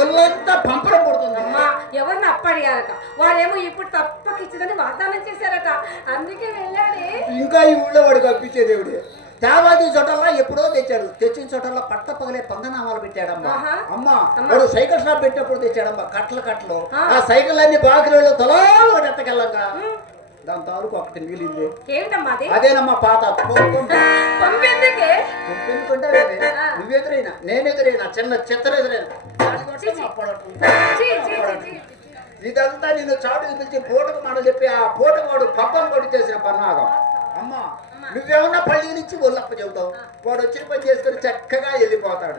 ఒళ్ళంతా పంపడం పడుతుందమ్మా. ఎవరిని అప్పడిగారట, వాళ్ళేమో ఇప్పుడు తప్పకిచ్చిందని వాగ్దానం చేశారట, అందుకే వెళ్ళాడే. ఇంకా ఈ ఊళ్ళో వాడికి అప్పించే దేవుడే. తేవాది చోటల్లా ఎప్పుడో తెచ్చాడు, తెచ్చిన చోటల్లా పట్ట పగలే పంగనామాలు పెట్టాడమ్మా. అమ్మా వాడు సైకిల్ షాప్ పెట్టినప్పుడు తెచ్చాడమ్మా కట్టలు. ఆ సైకిల్ అన్ని బాకిలో తలా ఒకటి ఎత్తకెళ్ళంగా దాని తాలూకు ఒకటి మిగిలింది. అదేనమ్మా పాత నువ్వెదురైనా నేనెదురైనా చిన్న చిత్ర ఎదురైనా ఇదంతా నేను చాటుకు పిలిచి పూటకు మాట చెప్పి ఆ పూటవాడు పప్పం కొట్టి చేసిన పన్నాగం. అమ్మా నువ్వేమన్నా పళ్ళినిచ్చి ఒళ్ళప్ప చెబుతావు, వాడు వచ్చిన పని చేసుకుని చక్కగా వెళ్ళిపోతాడు.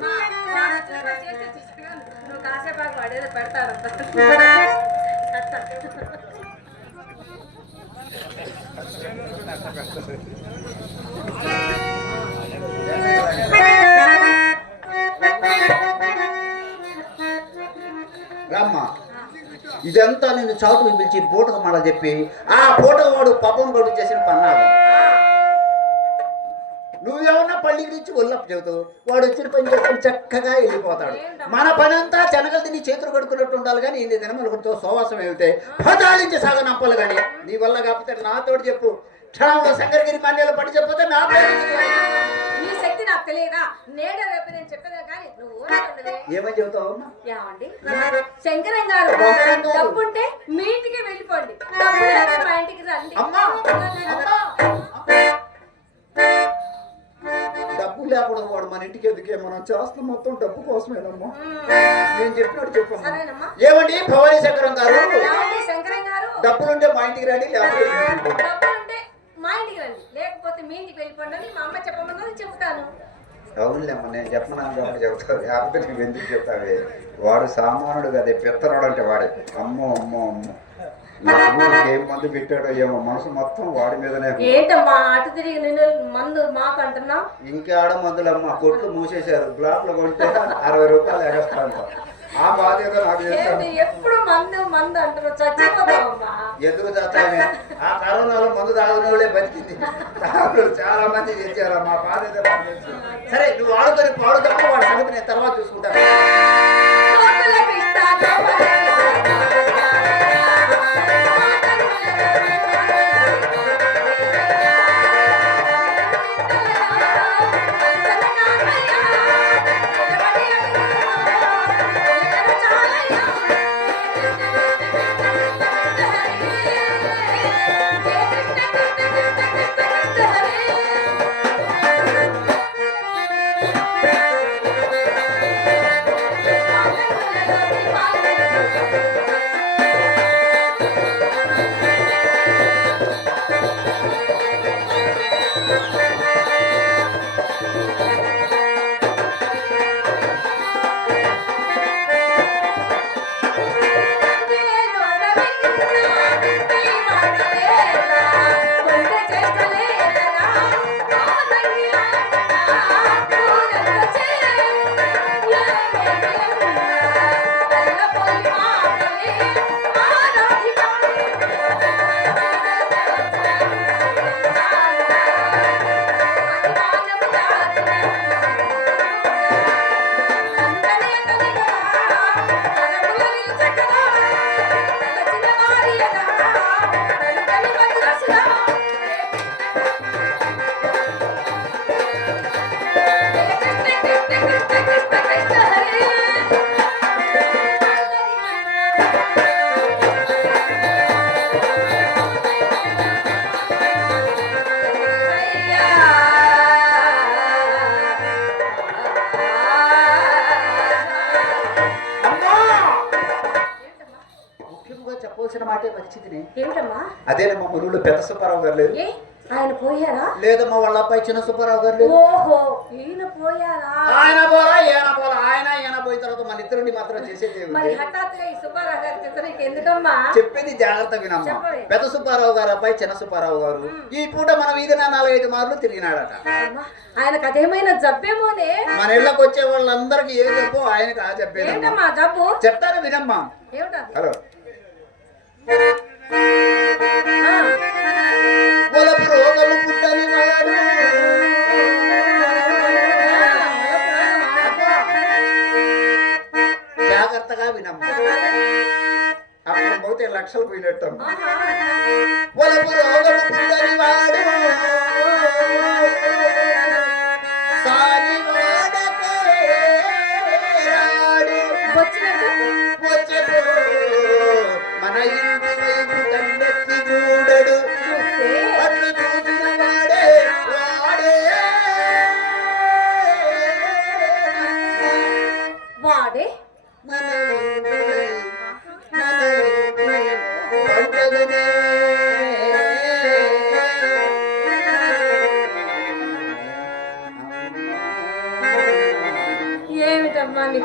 రామ్మా ఇదంతా నేను చాటుకు పిలిచి పూటకు మాట చెప్పి ఆ పూటవాడు పప్పం కొట్టి చేసిన పన్నాగం. నువ్వేమన్నా పళ్ళికి నుంచి ఒళ్ళప్ప చెబుతావు, వాడు వచ్చిన పని చేసుకుని చక్కగా వెళ్ళిపోతాడు. మన పని అంతా శనగలు తిని చేతులు కడుక్కున్నట్టు ఉండాలి కానీ ఇన్ని దినములు కొడుతూ సోవాసం వెళ్తే పదాలించి సాగనంపాలి. కానీ నీ వల్ల కాకపోతే నాతోటి చెప్పు, క్షణంలో శంకరగిరి మన్యాలు పడి చెప్పితే నా నీ శక్తి నాకు తెలియదా? నేనే రేపు నేను చెప్పేదా కానీ నువ్వు ఏమని చెబుతావు? ఏమండి శంకరం గారు డబ్బుంటే మీ ఇంటికి వెళ్ళిపోండి, మా ఇంటికి రండి. డబ్బు లేకుండా వాడు మన ఇంటికి ఎదుకే, మనం చేస్తాం మొత్తం డబ్బు కోసమేనమ్మా. నేను చెప్పినట్టు చెప్పమ్మా. ఏమండి భవానీ శంకరం గారు, డబ్బులుంటే మా ఇంటికి రండి, లేకపోతే మా ఇంటికి రండి, లేకపోతే మీ ఇంటికి వెళ్ళిపోండి అని మా అమ్మ చెప్పమన్నది చెప్తాను. అవునులేమ్మా నేను చెప్పన్నాను కాబట్టి చెప్తావు, లేకపోతే నువ్వు ఎందుకు చెప్తావే? వాడు సామానుడు కదే, పెత్తనాడు అంటే వాడే. అమ్మో అమ్మో అమ్మో ఏం మందు పెట్టాడో ఏమో, మనసు మొత్తం వాడి మీదనే. ఏంటమ్మా అటు తిరిగి నిన్ను మందు మాకు అంటున్నా? ఇంకేడ మందులమ్మా, కొట్లు మూసేశారు, బ్లాక్ లో కొడితే 60 రూపాయలు ఎగస్తా అంట. ఆ బాధ్యత నాకు ఎప్పుడు మందు మందు అంటారు, చచ్చిపోతావమ్మా. ఎందుకు చేస్తామే? ఆ కరోనాలో మందు తాగిన వాళ్ళే బతికింది, చాలా మంది తెచ్చారు. మా బాధ్యత నాకు తెలుసు. సరే నువ్వు ఆడుకొని పాడు తప్ప వాడి సంగతి నేను తర్వాత చూసుకుంటాను. అదేనమ్మా మునులు పెద్ద సుబ్బారావు గారు లేరు, ఆయన పోయారా? లేదమ్మా వాళ్ళ అబ్బాయి చిన్న సుబ్బారావు గారు లేరు. ఓహో ఈయన పోయారా? ఆయన పోలా ఈయన పోలా, ఆయన పోయిన తర్వాత మన ఇద్దరుండి మాత్రం చేసేది. మరి హఠాత్తుగా ఈ సుబ్బారావు గారు చెప్తానికి ఎందుకమ్మా? చెప్పేది జాగ్రత్త వినమ్మా. పెద్ద సుబ్బారావు గారు అబ్బాయి చిన్న సుబ్బారావు గారు ఈ పూట మన వీధిన 4-5 మార్లు తిరిగినాడట. ఆయనకు అదేమైనా జబ్బేమోనే? మన ఇళ్ళకి వచ్చే వాళ్ళందరికి ఏ జబ్బో ఆయనకు ఆ జబ్బే. ఏంటమ్మా జబ్బు? చెప్తాను వినమ్మా. హలో పొలపు రోగలు పుట్టని వాడు జాగ్రత్తగా వినమ్మా. అక్కడ పోతే లక్షలు పోయినట్టు. వలపు రోగము పుట్టని వాడు సాని వాడకే రాడు. వచ్చెను మన ఇంటి వైపు కన్నెత్తి చూడడు. అట్లు చూసిన వాడే వాడే మన పండుగనే.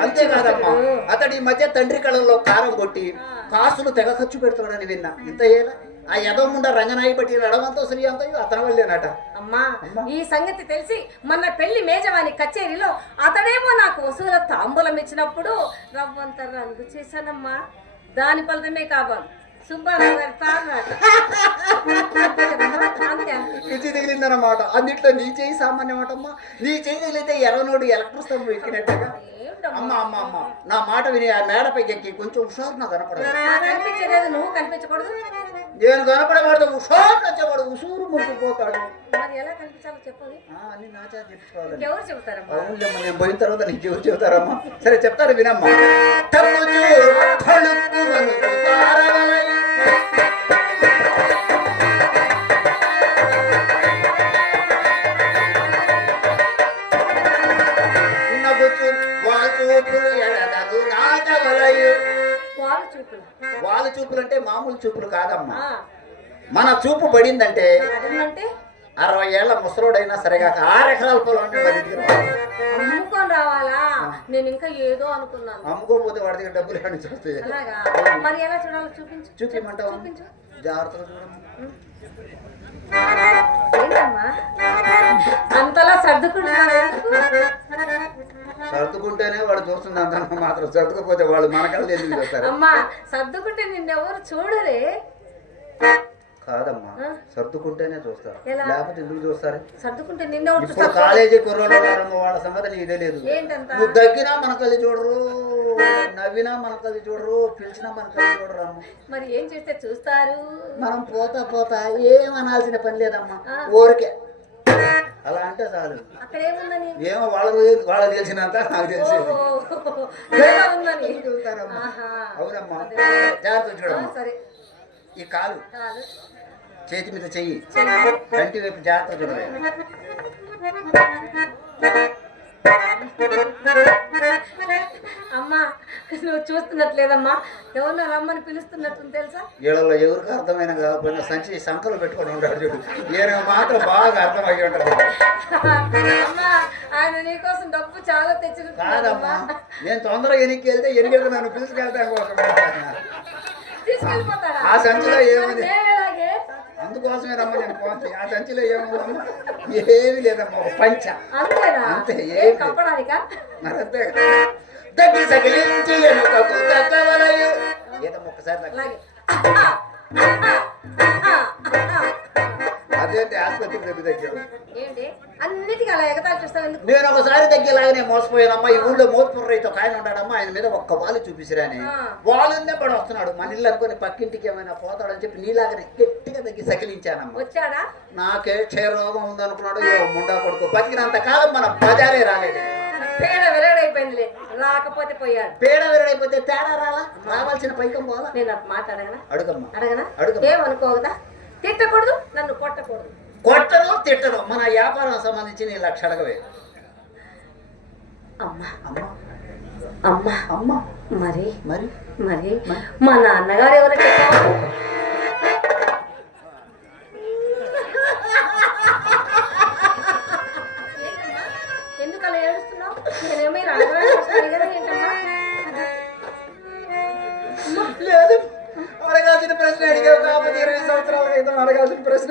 అంతేకాదమ్మా, అతడి మధ్య తండ్రి కళల్లో కారం కొట్టి కాసులు తెగ ఖర్చు పెడుతున్నాడని విన్నా. ఇంత ఏలా ఆ యదముండ రంగనాయి బట్టి రడవంతో శ్రీ అంతయు అతని వల్లేనట. అమ్మా ఈ సంగతి తెలిసి మొన్న పెళ్లి మేజవాని కచేరీలో అతడేమో నాకు వసూల తాంబూలం ఇచ్చినప్పుడు రవ్వంత రంగు చేశానమ్మా. దాని ఫలితమే కావాలి సుబ్బారావు గారి తాన్నాట. అంతే రుచి తగిలిందన్నమాట. అన్నిట్లో నీ చేయి సామాన్యమాటమ్మా. నీ చేయి తగిలితే ఎర్రనోడు ఎలక్ట్రిక్ స్తంభం ఎక్కినట్టుగా. అమ్మ అమ్మ అమ్మ నా మాట విని ఆ మేడపైకి ఎక్కి కొంచెం హుషారు నా కనపడదు. కనిపించలేదు, నువ్వు కనిపించకూడదు. నేను కనపడకూడదు, హుషారు నచ్చకూడదు, ఉసూరు మురికిపోతాడు. మరి ఎలా కనిపించాలో చెప్పదు. అన్ని నా చేత చెప్పుకోవాలి. ఎవరు చెబుతారమ్మా? అవునులేమ్మా, నేను పోయిన తర్వాత నీకు ఎవరు చెబుతారమ్మా? సరే చెప్తారు వినమ్మా. వాళ్ళ చూపులు అంటే మామూలు చూపులు కాదమ్మా. మన చూపు పడిందంటే 60 ఏళ్ల ముసలోడైనా సరేగా 6 ఎకరాల పొలం అంటే మరి అమ్ముకొని రావాలా? నేను ఇంకా ఏదో అనుకున్నాను. అమ్ముకోకపోతే వాడి దగ్గర డబ్బులు ఏమైనా చూస్తాయి. మరి ఎలా చూడాలో చూపించు. చూపించమంటావు? జాగ్రత్తగా చూడమ్మా. ఏంటమ్మా అంతలా సర్దుకుంటేనే వాడు చూస్తున్నాను మాత్రం, సర్దుకపోతే వాళ్ళు మనకల్లా ఎందుకు చూస్తారు? అమ్మా సర్దుకుంటే నిన్నెవరు చూడరే. కాదమ్మా, సర్దుకుంటేనే చూస్తారు, లేకపోతే ఎందుకు చూస్తారు? సర్దుకుంటే నిన్నే ఇప్పుడు కాలేజీ కుర్రోళ్ళు వాళ్ళ సంగతి నీకు తెలియదు. నువ్వు దగ్గినా మన కళ్ళు చూడరు, నవ్వినా మన కళ్ళు చూడరు, పిలిచినా మన కళ్ళు చూడరు అమ్మ. మరి ఏం చేస్తే చూస్తారు? మనం పోతా పోతా ఏం అనాల్సిన పని లేదమ్మా, ఊరికే అలా అంటే చాలు. ఏమో వాళ్ళకి తెలిసినంత నాకు తెలిసి చూస్తారమ్మా. అవునమ్మా, జాగ్రత్త చూడమ్మా. ఈ కాలు చేతి మీద చెయ్యి, కంటి వైపు జాగ్రత్త చూడలే. అమ్మా నువ్వు చూస్తున్నట్లేదమ్మా, ఎవరినో రమ్మని పిలుస్తున్నట్టు తెలుసా? వీళ్ళలో ఎవరికి అర్థమైన కాకపోయినా సంచి సంకలు పెట్టుకొని ఉంటాడు చూడు, ఈయన మాత్రం బాగా అర్థమయ్యి ఉంటాడు. అమ్మా ఆయన నీకోసం డబ్బు చాలా తెచ్చిన. కాదమ్మా, నేను తొందరగా ఎనికి వెళ్తే ఎనిమిది నన్ను పిలుచుకెళ్తాను కోసం తీసుకెళ్ళిపోతారా? ఆ సంచిలో ఏముంది? అందుకోసమే రమ్మ నేను పోతే. ఆ సంచిలో ఏముంది? ఏమి లేదమ్మా, పంచ అంతే. ఏం మరి అంతే. దగ్గర సగిలించి ఎనుకకు తగ్గవలయు. ఏదమ్మా ఒక్కసారి అదేంటి ఆసుపత్రికి దగ్గర అన్నిటికీ అలా ఎగతాలు చూస్తావు ఎందుకు? నేను ఒకసారి దగ్గరలాగానే మోసపోయానమ్మా. ఈ ఊళ్ళో మోత్పుర్రైతే ఒక ఆయన ఉంటాడమ్మా, ఆయన మీద ఒక్క వాళ్ళు చూపిసిరాని వాళ్ళనే పడి వస్తున్నాడు. మన ఇల్లు అనుకుని పక్కింటికి ఏమైనా పోతాడని చెప్పి నీలాగానే గట్టిగా దగ్గర సకిలించానమ్మా. వచ్చాడా? నాకే క్షయరోగం ఉందనుకున్నాడు. ముండా కొడుకు బతికినంత కాలం మన బజారే రాలేదు. పేడ విరగడైపోయిందిలే, రాకపోతే పోయాడు. పేడ విరగడైపోతే తేడా రాలా? రావాల్సిన పైకం పోదా? నేను మాట అడగనా? అడుగమ్మా. అడగనా? అడుగు. ఏమనుకోవద్దా? తిట్టకూడదు, నన్ను కొట్టకూడదు. కొట్టను తిట్టను, మన వ్యాపారం సంబంధించి నీ లక్ష అడగవే. అమ్మా అమ్మా అమ్మా అమ్మా మరి మరి మరి మా నాన్నగారు ఎవరో చెప్పావు? ఎందుకు అలా ఏడుస్తున్నావు? నేనేమీ లేదు, అడగాల్సిన ప్రశ్న అడిగావు. కాకపోతే 20 సంవత్సరాల క్రితం అడగాల్సిన ప్రశ్న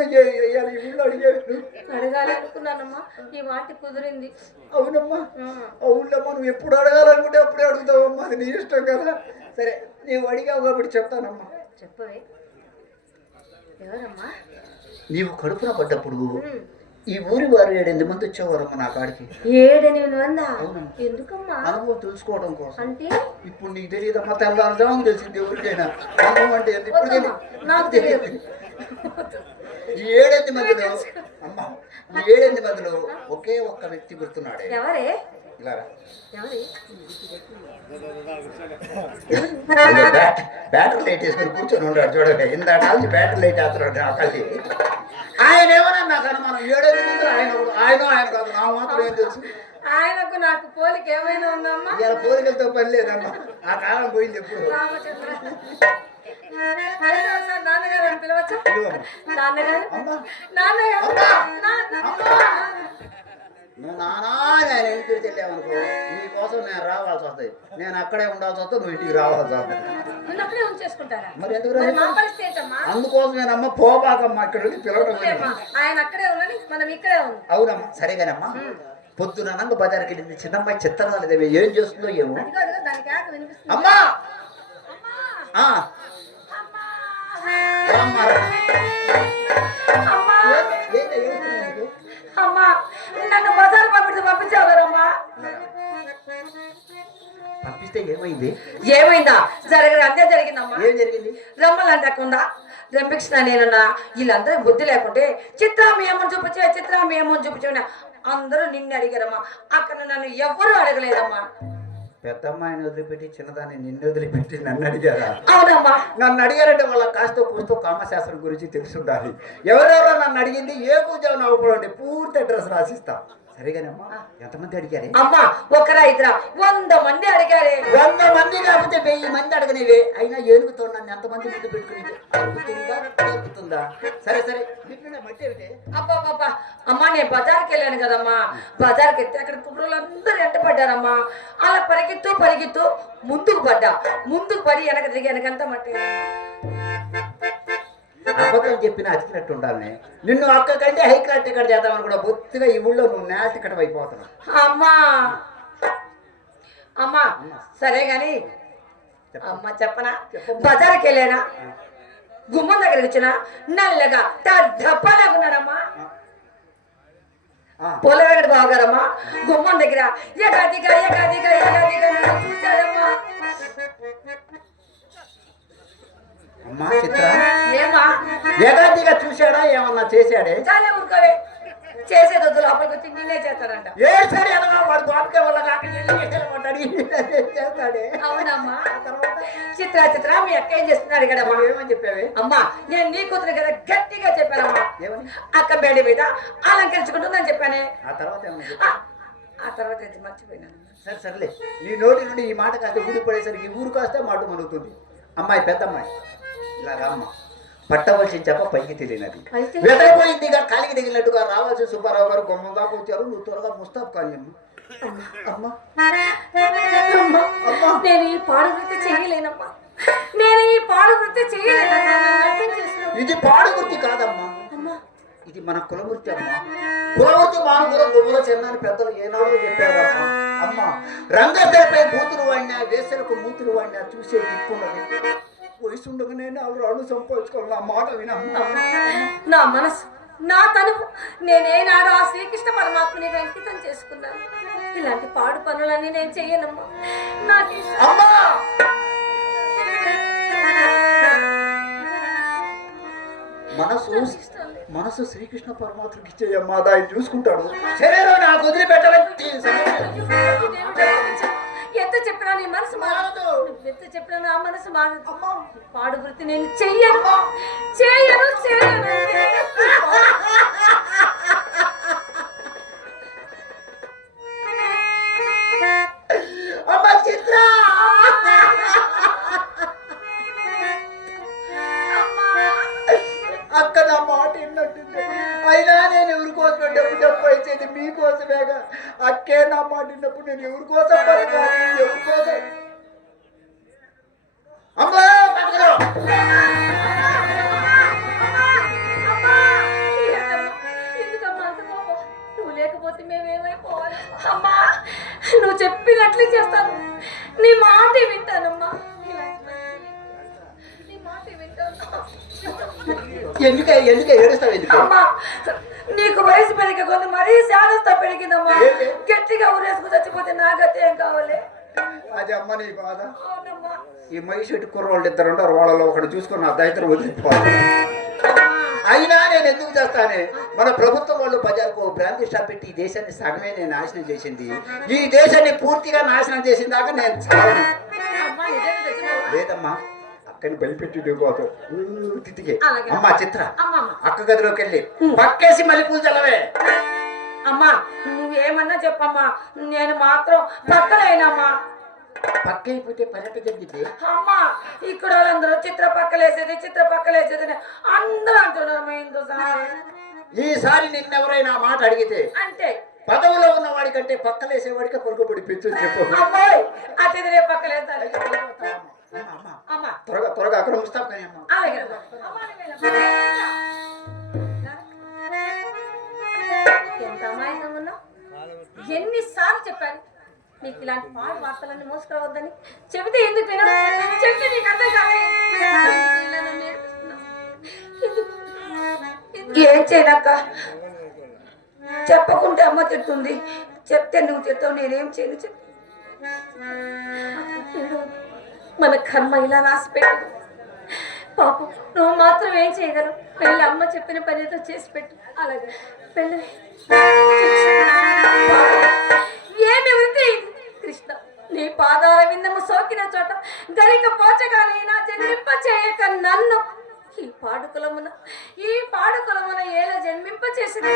అడగాలి అనుకున్నానమ్మా, ఈ మాట కుదిరింది. అవునమ్మా, అవునమ్మా. నువ్వు ఎప్పుడు అడగాలనుకుంటే అప్పుడే అడుగుతావమ్మా, అది నీ ఇష్టం కదా. సరే నీవు అడిగావు కాబట్టి చెప్తానమ్మా. చెప్పవే. ఎవరమ్మా? నీవు కడుపున పడ్డప్పుడు ఈ ఊరి వారు 7-8 మంది వచ్చేవారమ్మా నా కాడికి. 7-8 మందా? అవునమ్మా. ఎందుకమ్మా? అనుభవం తెలుసుకోవడం కోసం. అంటే ఇప్పుడు నీకు తెలియదమ్మా, తెల్లారుజాము తెలిసింది ఎవరికైనా అనుభవం అంటే ఏంటి? ఇప్పుడు వద్దమ్మా, నాకు తెలియదు. ఈ 7-8 మందిలో అమ్మా, ఈ 7-8 మందిలో ఒకే ఒక్క వ్యక్తి గుర్తున్నాడే. ఎవరే? ఇలా రా. ఎవరే? బ్యాటరీ లైట్ వేసుకొని కూర్చొని ఉన్నాడు చూడండి. ఇందాక బ్యాటరీ లైట్ వేస్తున్నాడు అక్కడికి. ఆయన ఏమన్నా నాకు అనుమానం. 7-8 మంది ఆయన కాదు, నా మాత్రం ఏం తెలుసు. ఆయనకు నాకు పోలిక ఏమైనా ఉందమ్మా? ఇలా పోలికలతో పని లేదమ్మా, ఆ కాలం పోయింది ఎప్పుడు. నాన్నగారు అని పిలవచ్చు. నాన్నగారు, అమ్మా నాన్నగారు, నువ్వు నానా నేను ఇంటికి వెళ్ళావనుకో, నీకోసం నేను రావాల్సి వస్తాయి. నేను అక్కడే ఉండాల్సి వస్తే నువ్వు ఇంటికి రావాల్సి వస్తుంది. ఉన్నప్పుడే ఉంచేసుకుంటారా? మరి ఎందుకు మరి మా పరిస్థితి ఏంటమ్మా? అందుకోసమేనమ్మా పోబాకమ్మా, ఇక్కడ నుండి పిలవడం. ఆయన అక్కడే ఉన్నది, మనం ఇక్కడే ఉంది. అవునమ్మా, సరేగానమ్మా. పొద్దున నంగ బజార్కి వెళ్ళింది చిన్నమ్మాయి చిత్రం లేదేమో, ఏం చేస్తుందో ఏమో. దానికి ఆక వినిపిస్తుంది. అమ్మా అమ్మా, నన్ను బజార్ పంపించావు కదమ్మా. పంపిస్తే ఏమైంది? ఏమైందా? జరగదు, అంతే జరిగిందమ్మా. ఏం జరిగింది? రమ్మలంటకుండా రంభిక్షణ నేనన్నా వీళ్ళందరూ బుద్ధి లేకుంటే చిత్రామి ఏమని చూపించే, చిత్రామి ఏమని చూపించే అందరూ నిన్ను అడిగారమ్మా. అక్కడ నన్ను ఎవ్వరూ అడగలేదమ్మా. పెద్ద అమ్మాయిని వదిలిపెట్టి చిన్నదాన్ని నిన్ను వదిలిపెట్టి నన్ను అడిగారా? అవునమ్మా. నన్ను అడిగారంటే వాళ్ళ కాస్తో కూస్తో కామశాస్త్రం గురించి తెలుసుండాలి. ఎవరెవరో నన్ను అడిగింది ఏ పూజ నవ్వుకోండి పూర్తి అడ్రస్ రాసిస్తా. సరిగానమ్మా, ఎంతమంది అడిగారే? అమ్మా, ఒకరా ఇద్దరా 100 మంది అడిగారే. 100 మంది కాకపోతే 1000 మంది అడగనివే. అయినా ఏనుగుతో నన్ను ఎంతమంది ముందు పెట్టుకుని దొరుకుతుందా? సరే సరే, మట్టి ఏమిటి? అబ్బా, అమ్మా నేను బజార్కి వెళ్ళాను కదమ్మా. బజార్కి వెళ్తే అక్కడ కుర్రోళ్ళందరూ ఎంట పడ్డారమ్మా. అలా పరిగెత్తు ముందుకు పడి వెనక తిరిగి వెనకంతా మట్టి. అబద్ధం చెప్పిన అతికినట్టు ఉండాలి. నిన్ను అక్క కంటే హై క్లాస్ టికెట్ చేద్దామని కూడా బొత్తిగా ఈ ఊళ్ళో నువ్వు నేల టికెట్ అయిపోతున్నావు. అమ్మా సరే గాని అమ్మ చెప్పనా? బజార్కి వెళ్ళానా, గుమ్మం దగ్గరికి వచ్చిన నల్లగా దప్పలాగున్నాడమ్మా. పోలవేగడ బావగారమ్మా గుమ్మం దగ్గర ఎగాదిగా చూశాడమ్మా. అమ్మా చిత్ర, ఏమా ఏకాదిగా చూశాడా? ఏమన్నా చేశాడే? చాలా ఊరుకోవే, చేసేది వద్దు, లోపలికి వచ్చి నిన్నే చేస్తారంట. ఏ సరే అన్నా వాడు గోపిక వల్ల చేస్తాడే. అవునమ్మా. చిత్ర మీ అక్క ఏం చేస్తున్నాడు కదమ్మా? ఏమని చెప్పావే? అమ్మా నేను నీ కూతురు కదా గట్టిగా చెప్పానమ్మా. ఏమని? అక్క బేడి మీద అలంకరించుకుంటుందని చెప్పానే. ఆ తర్వాత ఆ తర్వాత మర్చిపోయినాను. సరేలే, నీ నోటి నుండి ఈ మాట కాస్త ఊడి పడేసరికి ఊరు కాస్తే మాట మరుగుతుంది. అమ్మాయి పెద్ద అమ్మాయి ఇలా రామ్మ, పట్టవలసిన చెప్ప పైకి తెలియనది వెతకపోయిందిగా కాలికి తగిలినట్టుగా రావాల్సిన సుబ్బారావు గారు గుమ్మం దాకా వచ్చారు. నువ్వు త్వరగా ముస్తాబ్ కానీ అమ్మా. నేను ఈ పాడు వృత్తి చేయలేనమ్మా. ఇది పాడు వృత్తి కాదమ్మా, ఇది మన కులవృత్తి అమ్మా. కులవృత్తి మానవుల గుమ్మల చిన్నాని పెద్దలు ఏనాడో చెప్పారమ్మా. అమ్మ రంగస్థలపై కూతురు వాడినా వేసలకు మూతులు వాడినా చూసే దిక్కున్నది. వయసుండగానే నాలుగు రాళ్ళు సంపాదించుకోవాలి. నా మాట వినమ్మా. నా మనసు నా తనువు నేనేనాడు ఆ శ్రీకృష్ణ పరమాత్మని అంకితం చేసుకున్నాను. ఇలాంటి పాడు పనులన్నీ నేను చెయ్యనమ్మా. మనసు శ్రీకృష్ణ పరమాత్మకి ఇచ్చేయమ్మా, దాన్ని చూసుకుంటాడు. శరీరం నాకు వదిలిపెట్టాలని ఎంత చెప్పినా నీ మనసు మారదు. ఎంత చెప్పినా నా మనసు మారదు. పాడు వృత్తి నేను చెయ్యను. చిత్ర అక్క నా మాట విన్నట్టుంది. అయినా నేను ఎవరి కోసం డబ్బు ఇచ్చేది మీకోసమేగా. అక్కే నా మాట విన్నప్పుడు నేను ఎవరి కోసం ఎవరి కోసం అమ్మా నువ్వు లేకపోతే మేమేమైపోవాలి? అమ్మా నువ్వు చెప్పినట్లే చేస్తాను. నీ మాట వింటానమ్మా. ఎందుకే ఏడుస్తావు? ఎందుకు? నీకు వయసు పెరిగే కొంత మరీ శానస్తా పెరిగిందమ్మా. ఏంటి? గట్టిగా ఊరేసుకు చచ్చిపోతే నాకైతే ఏం కావాలి? అది అమ్మ నీ బాధ. అవునమ్మా. ఈ మైసెట్టు కుర్రోళ్ళు ఇద్దరు ఉంటారు, వాళ్ళలో ఒకటి చూసుకుని నా దైత్రం వదిలిపోవాలి. అయినా నేను ఎందుకు చేస్తానే, మన ప్రభుత్వం వాళ్ళు బజార్కు బ్రాంతి షాప్ పెట్టి ఈ దేశాన్ని సగమే నేను నాశనం చేసింది. ఈ దేశాన్ని పూర్తిగా నాశనం చేసిన దాకా నేను చావను. అమ్మా నిజంగా చచ్చిపోవా? లేదమ్మా, అక్కని బలిపెట్టి దిగుపోతావు తితికి. అలాగే. అమ్మా చిత్ర, అమ్మా అక్క గదిలోకి వెళ్ళి పక్కేసి మల్లెపూలు చల్లవే. అమ్మా నువ్వేమన్నా చెప్పమ్మా, నేను మాత్రం పక్కలేనమ్మా. పక్కైపోతే పర్యట జరిగింది. అమ్మా ఇక్కడ వాళ్ళందరూ చిత్ర పక్కలేసేది అని అందరూ అంటున్నారు. మా ఇంట్లో ఈసారి నిన్నెవరైనా ఆ మాట అడిగితే అంటే పదవులో ఉన్న వాడికంటే పక్కలేసేవాడికి పరుగుబడి పెంచు చెప్పు. అమ్మాయి అతిథినే పక్కలేస్తారు. అమ్మా త్వరగా త్వరగా అక్కడ ముస్తాబ్ కానీ అమ్మా. అలాగే ఎంత అమాయకంగా ఉన్నావు. ఎన్నిసార్లు చెప్పాను నీకు ఇలాంటి పాడు వార్తలన్నీ మోసుకురావద్దని. చెబితే ఎందుకు వినవు? చెబితే నీకు అర్థం కాదే. ఇలా నన్ను నేర్పిస్తున్నావు. ఏం చేయనక్క, చెప్పకుంటే అమ్మ తిడుతుంది, చెప్తే నువ్వు తిడతావు. నేనేం చేయను చెప్పు. మన కర్మ ఇలా రాసి పెట్టు. పాపం నువ్వు మాత్రం ఏం చేయగలవు? వెళ్ళి అమ్మ చెప్పిన పని ఏదో చేసి పెట్టు. అలాగే వెళ్ళి. ఏమి ఉంది కృష్ణ, నీ పాదాల విందము సోకిన చోట గరిక పోచగానైనా జన్మింప చేయక నన్ను ఈ పాడుకులమున ఏలా జన్మింప చేసింది.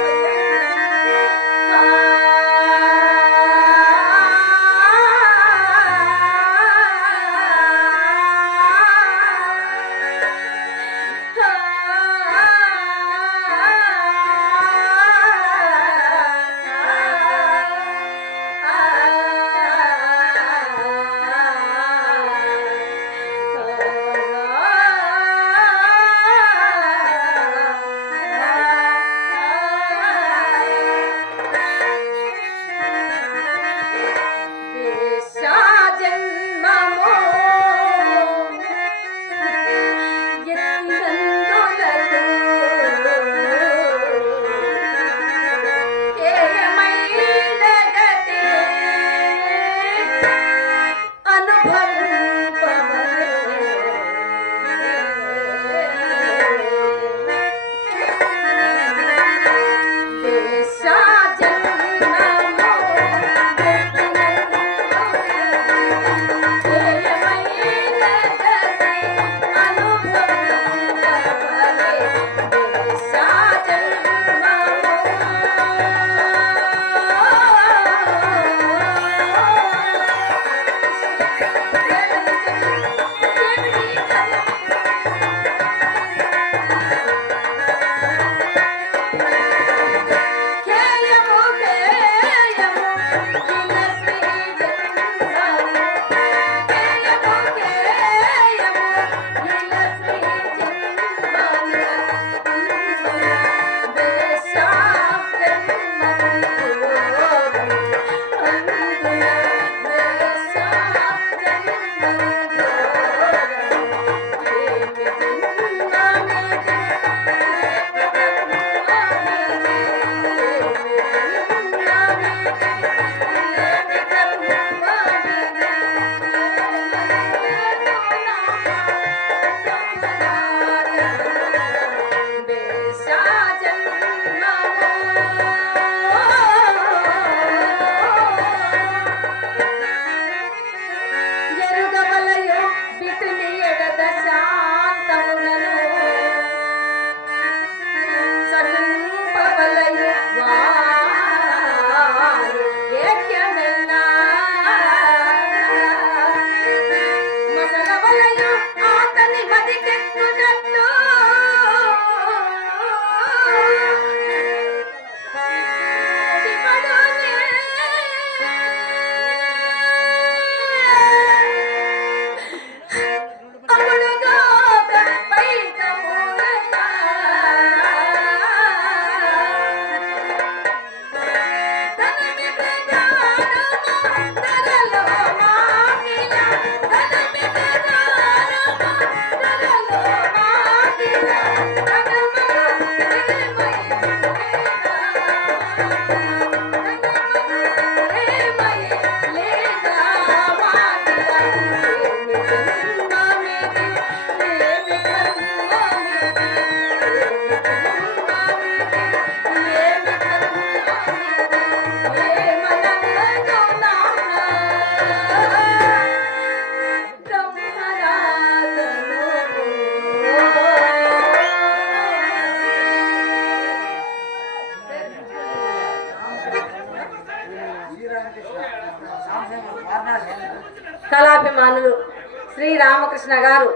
రామకృష్ణ గారు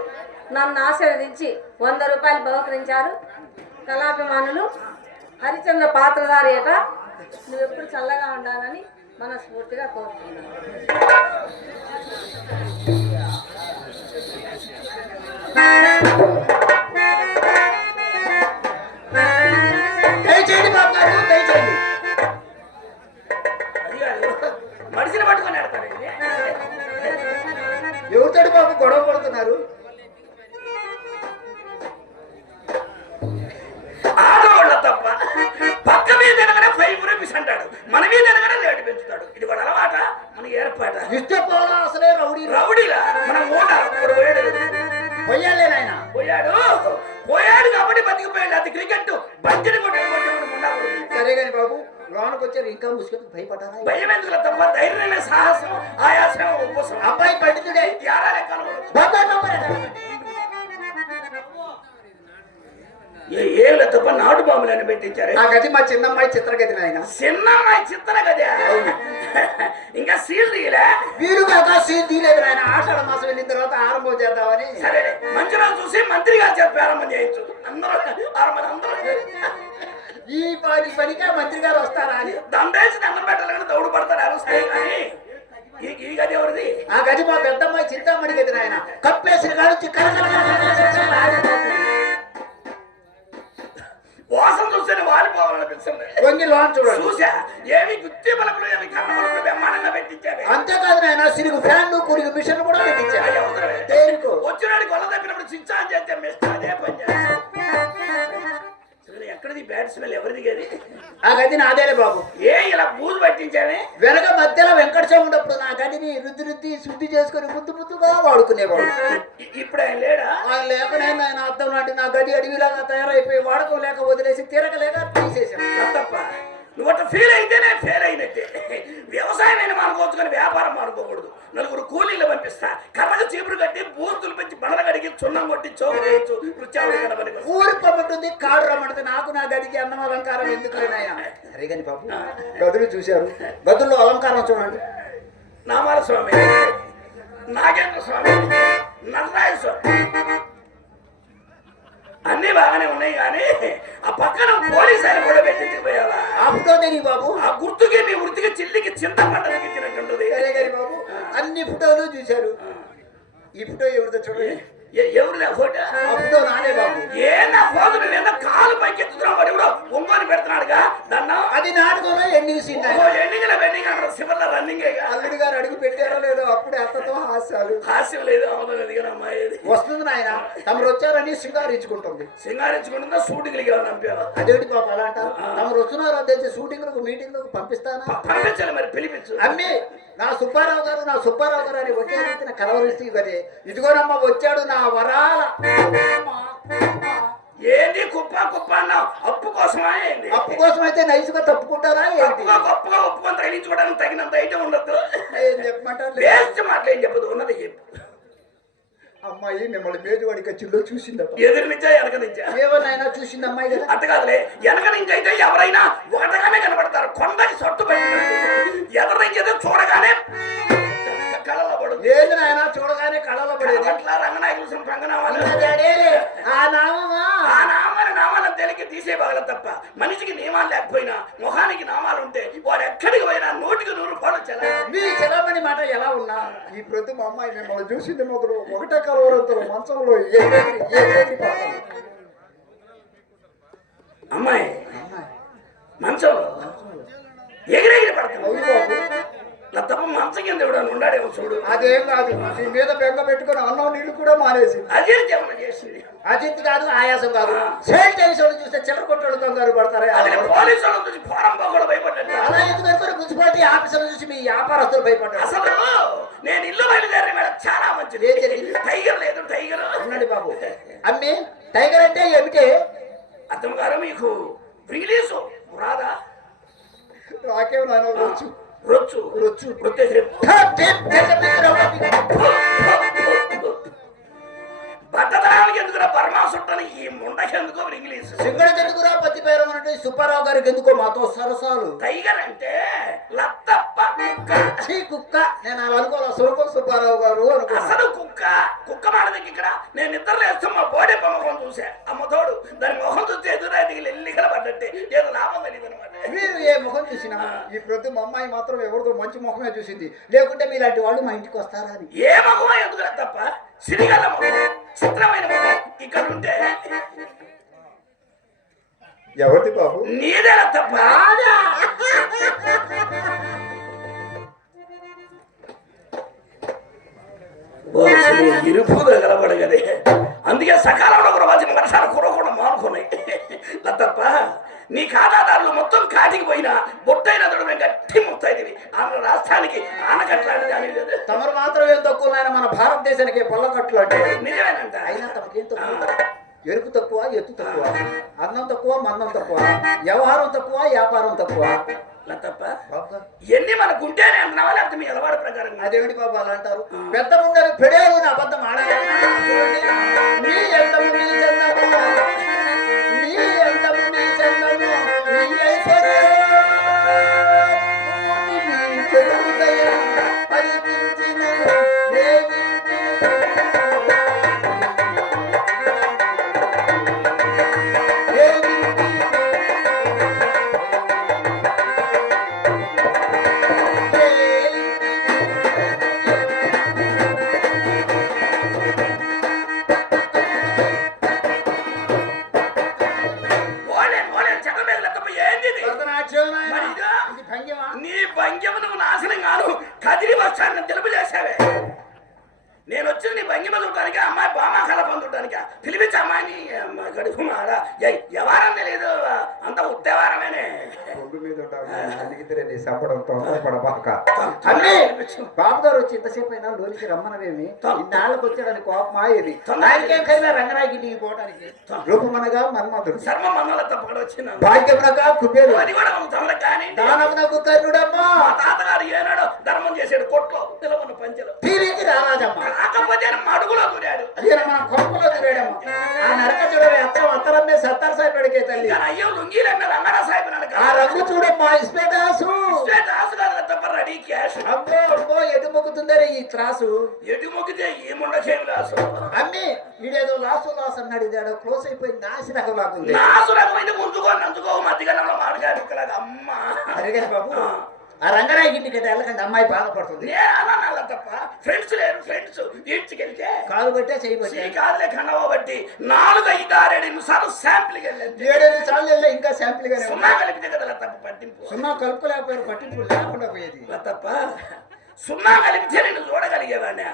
నన్ను ఆశీర్వదించి 100 రూపాయలు బహుకరించారు. కళాభిమానులు హరిచంద్ర పాత్రధారి ఏట నువ్వు ఎప్పుడు చల్లగా ఉండాలని మనస్ఫూర్తిగా కోరుతున్నాను. దయచేయండి బాబు గారు, దయచేయండి. మనిషిని పట్టుకొని ఆడతారు. ఎవరితోటి బాబు గొడవ పడుతున్నారు? ఆడవాళ్ళ తప్ప పక్క మీద ఎనగానే 5 రూపీస్ అంటాడు, మన మీద ఎనగానే రేటు పెంచుతాడు. ఇది కూడా అలవాట, మన ఏర్పాట. ఇస్తే పోలా అసలే రౌడీ రౌడీలా మనం ఓడాలి. పోయాలే నాయన. పోయాడు కాబట్టి బతికిపోయాడు. అది క్రికెట్ బంతిని కొట్టాడు. సరే గాని బాబు, లోనకు వచ్చారు ఇంకా ముసుగు భయపడ్డారా? భయం ఎందుకు తప్ప ధైర్యమే, సాహసం, ఆయాసం, ఉపసం. అబ్బాయి పండితుడే. యారా ఏళ్ళ తప్ప నాటు బాంబులని పెట్టించారు. ఆ గది మా చిన్నమ్మాయి చిత్రగది నాయన. చిన్నమ్మాయి చిత్ర గదా? ఇంకా సీల్ తీయలే? వీరు కాక సీల్ తీయలేదు నాయన. ఆషాఢ మాసం వెళ్ళిన తర్వాత ఆరంభం చేద్దామని. సరే మంచి రోజు చూసి మంత్రి గారు చెప్పి ఆరంభం చేయొచ్చు. అందరూ ఈ పనిగా మంత్రి గారు వస్తారా అని దండేసి దండం పెట్టాలి కానీ దౌడు పడతారు. అరుస్తాయి కానీ ఈ గది ఎవరిది? ఆ గది మా పెద్దమ్మాయి చింతామణి గది నాయన. కప్పేసిన కాదు వాసన చూస్తేనే వాలిపోవాలనిపిస్తుంది. వంగి లోన్ చూడండి. చూసా ఏమి గుత్తి పలుకులు, ఏమి కన్న పలుకులు బ్రహ్మాండంగా పెట్టించారు. అంతేకాదు నాయన, సిరుగు ఫ్యాన్లు కురుగు మిషన్ కూడా పెట్టించారు. వచ్చినాడు కొల్ల తప్పినప్పుడు స్విచ్ ఆన్ చేస్తే మిస్టర్ అదే పని చేస్తాం. ఎక్కడిది బ్యాడ్ స్మెల్? ఎవరిది గది? ఆ గది నాదేలే బాబు. ఏ ఇలా బూజు పట్టించావే? వెనక మధ్యలో వెంకటస్వామి ఉన్నప్పుడు నా గదిని రుద్ది శుద్ధి చేసుకుని ముద్దుగా వాడుకునేవాడు. ఇప్పుడు ఆయన లేడా? ఆయన లేకనే ఆయన అర్థం లాంటి నా గది అడవిలాగా తయారైపోయి వాడకం లేక వదిలేసి తిరగలేక తీసేసాను. తప్ప నువ్వు అట్లా ఫీల్ అయితేనే ఫెయిల్ అయినట్టే. వ్యవసాయం అయినా మానుకోవచ్చు కానీ వ్యాపారం మానుకోకూడదు. నలుగురు కూలీలు పంపిస్తా, కర్రగా చీపురు కట్టి బూతులు పెంచి బండలు కడిగి చున్నం కొట్టి చోపు చేయొచ్చు. ఊరి పంపుతుంది, కాడు రమ్మంటుంది. నాకు నా గదికి అన్నం అలంకారం ఎందుకు లేనాయా? సరే కానీ బాబు, గదులు చూశారు. గదుల్లో అలంకారం చూడండి. నామాల స్వామి, నాగేంద్ర స్వామి, నరరాయ స్వామి అన్ని బాగానే ఉన్నాయి. కానీ ఆ పక్కన పోలీసు ఆయన కూడా పెట్టించిపోయావా? అప్పుడే బాబు, ఆ గుర్తుకి మీ వృత్తికి చిల్లికి చింత పంటలకి ఇచ్చినట్టుంటది. సరే కానీ బాబు, అన్ని ఫోటోలు చూశారు. ఈ ఫోటో ఎవరితో చూడండి. ఎవరు ఫోటో? ఫోటో నానే బాబు. ఏ నా ఫోటో నువ్వేందో కాలు పైకి ఎత్తుతున్నావు. వాడు కూడా ఒంగోని పెడుతున్నాడుగా దన్నం. అది నాటకంలో ఎండింగ్ సీన్. వెండింగ్ అక్కడ సివల్ రన్నింగ్. అల్లుడు గారు అడుగు పెట్టారో లేదో అప్పుడే అత్తతో హాస్యం లేదు. అవును ఎదిగిన అమ్మాయి వస్తుంది నాయన. తమరు వచ్చారని సింగారించుకుంటుంది. సింగారించుకుంటుందా? షూటింగ్లకి పంపావా? అదేంటి బాబు అలా అంటారు? తమరు వస్తున్నారు అని తెలిసి షూటింగ్లకు మీటింగ్లకు పంపిస్తానా? పంపించాలి మరి, పిలిపించు. అమ్మి నా సుబ్బారావు గారు అని ఒకే రీతిన కలవరిస్తూ కదే. ఇదిగోనమ్మ వచ్చాడు నా వరాల. ఏంటి కుప్ప అన్నావు? అప్పు కోసమా? ఏంటి అప్పు కోసం అయితే నైస్గా తప్పుకుంటారా ఏంటి? గొప్పగా ఒప్పుకొని తగిలించుకోవడానికి తగినంత ఐటమ్ ఉండదు. ఏం చెప్పమంటారు? వేస్ట్ మాటలు ఏం చెప్పదు, ఉన్నది చెప్పు. అమ్మాయి మిమ్మల్ని మేజువాడి కచ్చిలో చూసిందట. ఎదురు నుంచా వెనక నుంచా? ఏమన్నా చూసింది అమ్మాయి కదా. అంత కాదులే, వెనక నుంచి అయితే ఎవరైనా ఒకటగానే కనబడతారు. కొండకి సొట్టు పెట్టినట్టు ఎదురు నుంచి అయితే చూడగానే కళలో పడుతుంది. ఏది నాయన చూడగానే కళలో పడేది? అట్లా రంగనాయకులు రంగనామాలు ఆ నామాలను తెలికి తీసే బాగల తప్ప మనిషికి నియమాలు లేకపోయినా మొహానికి నామాలు ఉంటే వాడు ఎక్కడికి పోయినా 100కి 100 రూపాయలు మీ చెలమని మాట ఎలా ఉన్నా ఈ ప్రతి మా అమ్మాయి మిమ్మల్ని చూసింది మొదలు ఒకటే కలవరంతో మంచంలో అమ్మాయి మంచంలో ఎగిరెగిరి పడతాను. నా తప్ప మంచం కింద ఎవడని ఉండాడేమో చూడు. అదేం కాదు, నీ మీద బెంగ పెట్టుకుని అన్నం నీళ్లు కూడా మానేసి అజీర్తి ఏమన్నా చేసింది. అజీర్తి కాదు, ఆయాసం కాదు. సేల్ టెన్షన్ చూస్తే చిల్లర కొట్టడు కంగారు పడతారా? పోలీసు వాళ్ళని చూసి ఫారం కూడా భయపడ్డాడు. అలా ఎందుకు మున్సిపాలిటీ ఆఫీసర్లు చూసి మీ వ్యాపారస్తులు భయపడ్డారు? అసలు నేను ఇల్లు బయలుదేరి మేడం చాలా మంచిది. ఏం జరిగింది? టైగర్ లేదు, టైగర్ అన్నాడు బాబు. అమ్మి టైగర్ అంటే ఏమిటే? అర్థం గారు మీకు రిలీజు రాదా? నాకేం నాయన రొచ్చు రొచ్చు రొచ్చు బట్టతనానికి ఎందుకు బర్మా సుట్టని ఈ ముండకి ఎందుకో ఇంగ్లీష్. సింగడికి ఎందుకురా పత్తి పేరం అంటే సుబ్బారావు గారికి ఎందుకో మాతో సరసాలు. టైగర్ అంటే లత్తప్ప కుక్క. చీ కుక్క, నేను అలా అనుకోవాలి. సురకం సుబ్బారావు గారు అనుకున్నా. అసలు కుక్క మాడదికి ఇక్కడ నేను నిద్రలో వేస్తాం మా బోడే మొహం చూసా. అమ్మ తోడు దాని మొహం చూస్తే ఎదురా దిగిలి ఎల్లికల పడ్డట్టే ఏదో లాభం తెలియదు అనమాట. మీరు ఏ ముఖం చూసినా ఈ ప్రతి మా అమ్మాయి మాత్రం ఎవరితో మంచి ముఖమే చూసింది. లేకుంటే మీలాంటి వాళ్ళు మా ఇంటికి వస్తారా అని. ఏ మగమో ఎందుకు తప్ప సిరిగల ముఖం, చిత్రమైన ముఖం ఇక్కడ ఉంటే ఎవరిది బాబు? నీదే తప్ప. ఇరుపుగా కలబడగదే. అందుకే సకాలంలో కూడా వచ్చిన వర్షాలు కురకుండా మానుకున్నాయి. తప్ప నీ ఖాతాదారులు మొత్తం కాటికి పోయినా బొట్టైన మేము గట్టి ముత్తైదివి. ఆంధ్ర రాష్ట్రానికి ఆనకట్లాంటి కానీ లేదు. తమరు మాత్రం ఏం తక్కువ మన భారతదేశానికి పొల్లకట్లు అంటే నిజమేనంట. అయినా తమకేం తక్కువ? ఎరుపు తక్కువ, ఎత్తు తక్కువ, అన్నం తక్కువ, మన్నం తక్కువ, వ్యవహారం తక్కువ, వ్యాపారం తక్కువ. తప్ప ఎన్ని మనకు ఉంటేనే అంటున్నావా లేకపోతే మీ అలవాటు ప్రకారం? అదేమిటి బాబు అలా అంటారు? పెద్ద ముండలు పెడేరు అబద్ధం ఆడాలి. నీ ఎంత ముందు చందము, నీ ఎంత ముందు చందము, నీ ఐశ్వర్యం పరిపించిన నీ భంగిమను నాశనం కాదు కదిరి వచ్చాను తెలుపు చేసావే. నేను వచ్చింది నీ భంగిమ చూడటానికి, అమ్మాయి బామా కళ పొందటానికి. పిలిపించి అమ్మాయిని గడుపు మాడ ఎవరం తెలియదు, అంత ఉత్తేవారమేనే. బాబు గారు వచ్చి ఇంతసేపు అయినా లోనికి రమ్మనవేమి? ఇన్నాళ్ళకి వచ్చాడని కోపమా ఇది? నాయకేమైనా రంగనాయకి పోవడానికి రూపమనగా మన్మధుడు, శర్మ మన్నల తప్పకుండా వచ్చినాను. భాగ్యమునగా కుబేరు, అది కూడా తమల కానీ దానమునకు కర్ణుడమ్మా. మా తాతగారు ఏనాడు ధర్మం చేసాడు కొట్లో తెలవన్న పంచలు. టీవీకి రారాజమ్మ కాకపోతే అడుగులో దూరాడు. అదే మన కొడుకులో దూరాడమ్మ. ఆ నరక చూడవే అత్తరమ్మే సత్తారు సాహెబ్ అడిగే తల్లి. అయ్యో లుంగీలు అన్న రంగనా సాహెబ్ ఆ రంగు చూడమ్మా ఇస్పేదాసు. దాసు కాదు తప్ప రెడీ క్యాష్. అమ్మో అమ్మో ఎటు మొక్కుతుందరే ఈ త్రాసు. ఎటు మొక్కితే ఈ ముండకేమి లాసు. అమ్మి వీడేదో లాసు అన్నాడు. ఇదేడో క్లోజ్ అయిపోయి నాసి రకం లాగుంది. నాసు రకమైతే ముందుకో నంచుకో మధ్యకాలంలో మామిడికాయ ముక్కలాగా అమ్మ. అడిగాను బాబు ఆ రంగనాయకి ఇంటికి వెళ్ళకండి, అమ్మాయి బాధపడుతుంది. అలా తప్ప ఫ్రెండ్స్ లేరు. ఫ్రెండ్స్ ఈడ్చుకెళ్తే కాలు పట్టే చేయబట్టి కాదులే కన్నవ బట్టి 4-5-6 నిమిషాలు శాంపుల్కి వెళ్ళండి. 7 సార్లు వెళ్ళా ఇంకా శాంపుల్ గానే సున్నా కలిపితే కదా తప్ప పట్టింపు. సున్నా కలుపుకోలేకపోయారు, పట్టింపు లేకుండా పోయేది. తప్ప సున్నా కలిపితే నేను చూడగలిగేవాడిని.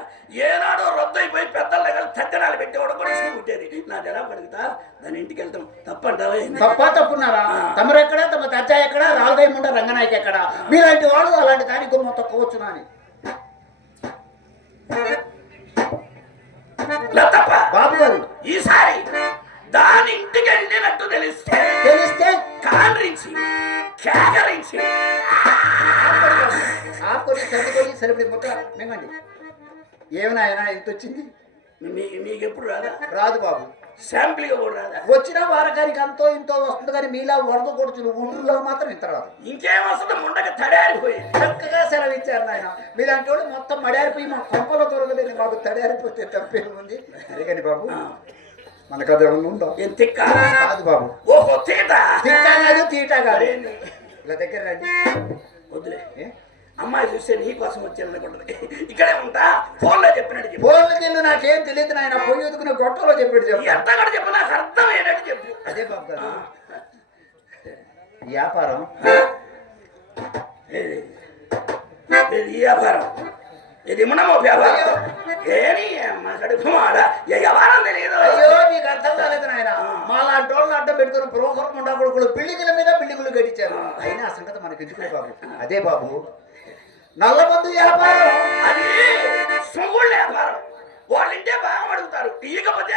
ఏనాడో రద్దు అయిపోయి పెద్దల దగ్గర తగ్గనాలు పెట్టేవాడు కూడా పుట్టేది. నాది ఎలా పడుగుతా దాని ఇంటికి వెళ్తాం తప్పంటావా? తప్పున్నారా? తమరెక్కడ, తమ తచ్చా ఎక్కడ, రాలదయముండ రంగనాయకి ఎక్కడ? మీలాంటి వాళ్ళు అలాంటి దానికి గుమ్మ తొక్కవచ్చునా అని తప్ప బాబు గారు ఈసారి దాని ఇంటికి వెళ్ళినట్టు తెలిస్తే కాండ్రించి కేకరించి ఆకుని చదువుకొని సరిపడి మొక్క మింగండి. ఏమన్నా ఇంత వచ్చింది నీకెప్పుడు రాదా? రాదు బాబు. శాంపుల్గా కూడా రాదా? వచ్చిన వారకానికి అంతో ఇంతో వస్తుంది కానీ మీలా వరద కొడుచులు ఊళ్ళో మాత్రం ఇంత రాదు. ఇంకేం వస్తుంది? ముండక తడారిపోయి చక్కగా సెలవు ఇచ్చారు నాయన. మీలాంటి వాళ్ళు మొత్తం మడారిపోయి మా కొంపలో దొరకలేదు. మాకు తడారిపోతే తప్పేముంది? అడిగండి బాబు. మనకు అది ఏమన్నా ఉందా? ఏం తిక్క కాదు బాబు. ఓహో తీట తిక్క కాదు, తీట కాదు. ఇలా దగ్గర రండి. వద్దులే, అమ్మాయి చూస్తే నీ కోసం వచ్చాను అనుకుంటుంది. ఇక్కడే ఉంటా. ఫోన్లో చెప్పినట్టు ఫోన్లకి వెళ్ళి నాకేం తెలియదు నాయన. పొయ్యి ఎదుకున్న గొట్టలో చెప్పాడు. చెప్పు ఎంత కూడా చెప్పు, నాకు అర్థం ఏంటంటే చెప్పు. అదే బాబు గారు వ్యాపారం. ఈ వ్యాపారం ఇది మనమో వ్యాపారం. ఏని అమ్మ కడుపు మాడ వ్యవహారం తెలియదు. అయ్యో నీకు అర్థం కాలేదు నాయన. మా లాంటి వాళ్ళని అడ్డం పెట్టుకుని ప్రోగ్రాం ఉండకూడదు. బిల్డింగ్ల మీద బిల్డింగులు కట్టించారు. అయినా ఆ సంగతి మనకి ఎందుకు బాబు? అదే బాబు నల్లమందు వ్యాపారం. అది సొగుళ్ళ వ్యాపారం. వాళ్ళింటే బాగా అడుగుతారు. ఇకపోతే